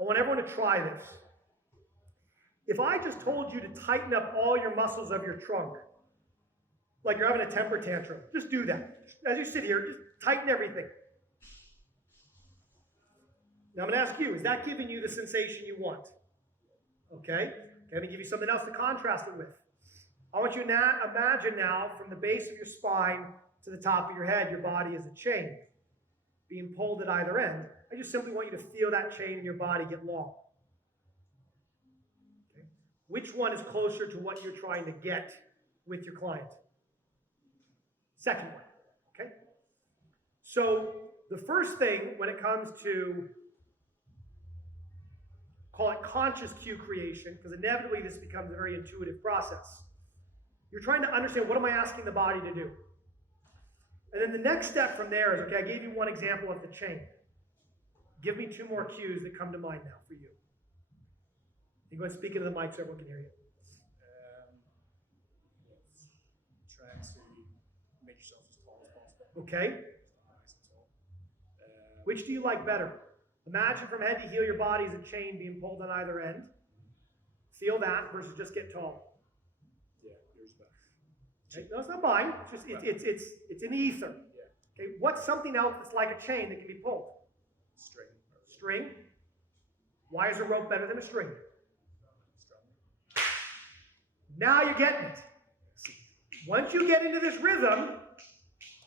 I want everyone to try this. If I just told you to tighten up all your muscles of your trunk, like you're having a temper tantrum, just do that. As you sit here, just tighten everything. Now I'm going to ask you, is that giving you the sensation you want? Okay, let me give you something else to contrast it with. I want you to imagine now, from the base of your spine to the top of your head, your body is a chain being pulled at either end. I just simply want you to feel that chain in your body get long. Okay. Which one is closer to what you're trying to get with your client? Second one. Okay. So the first thing when it comes to, call it conscious cue creation, because inevitably this becomes a very intuitive process. You're trying to understand, what am I asking the body to do? And then the next step from there is, okay, I gave you one example of the chain. Give me two more cues that come to mind now for you. You go and speak into the mic so everyone can hear you. Trying to make yourself as tall as possible. Okay. Nice and tall. Which do you like better? Imagine from head to heel your body is a chain being pulled on either end. Feel that versus just get tall. Yeah, yours better. Okay? No, it's not mine. It's just it's in the ether. Yeah. Okay. What's something else that's like a chain that can be pulled? String. String. Why is a rope better than a string? Strong. Now you're getting it. Once you get into this rhythm,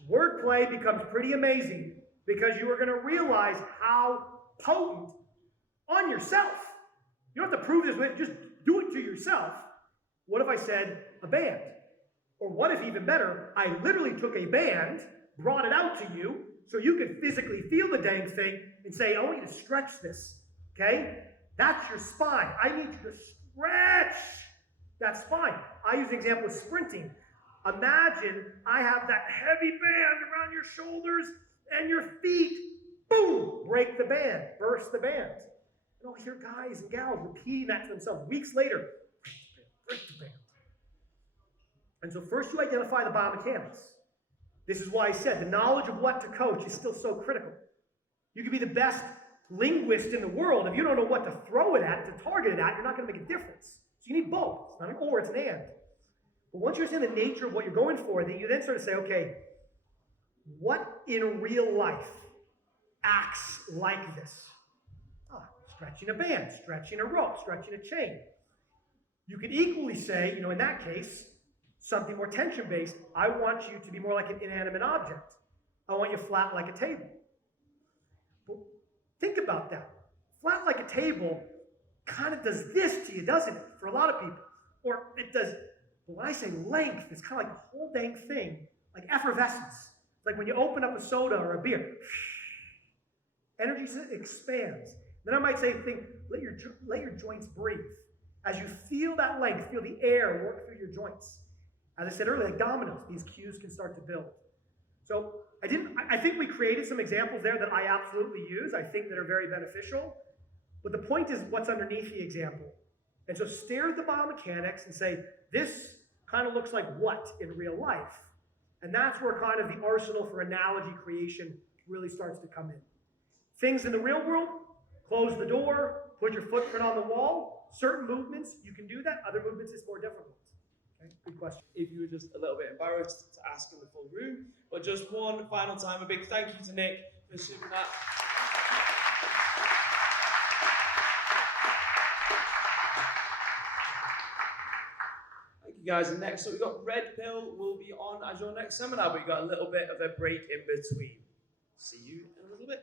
wordplay becomes pretty amazing because you are going to realize how potent on yourself. You don't have to prove this, just do it to yourself. What if I said a band? Or what if, even better, I literally took a band, brought it out to you, so you could physically feel the dang thing and say, I want you to stretch this, okay? That's your spine. I need you to stretch that spine. I use the example of sprinting. Imagine I have that heavy band around your shoulders and your feet, boom, break the band, burst the band. And I'll hear guys and gals repeating that to themselves weeks later, break the band. And so first you identify the biomechanics. This is why I said the knowledge of what to coach is still so critical. You can be the best linguist in the world. If you don't know what to throw it at, to target it at, you're not going to make a difference. So you need both. It's not an or, it's an and. But once you understand the nature of what you're going for, then you then sort of say, okay, what in real life acts like this? Stretching a band, stretching a rope, stretching a chain. You could equally say, in that case, something more tension-based, I want you to be more like an inanimate object. I want you flat like a table. Well, think about that. Flat like a table kind of does this to you, doesn't it? For a lot of people. Or it does, but when I say length, it's kind of like the whole dang thing, like effervescence. It's like when you open up a soda or a beer, energy expands. Then I might say, let your joints breathe. As you feel that length, feel the air work through your joints. As I said earlier, like dominoes, these cues can start to build. So I think we created some examples there that I absolutely use. I think that are very beneficial. But the point is what's underneath the example. And so stare at the biomechanics and say, this kind of looks like what in real life? And that's where kind of the arsenal for analogy creation really starts to come in. Things in the real world, close the door, put your footprint on the wall. Certain movements, you can do that. Other movements, it's more difficult. Okay, good question. If you were just a little bit embarrassed to ask in the full room, but just one final time, a big thank you to Nick for shooting that. Thank you guys. And next up, we've got Red Pill will be on as your next seminar, but we've got a little bit of a break in between. See you in a little bit.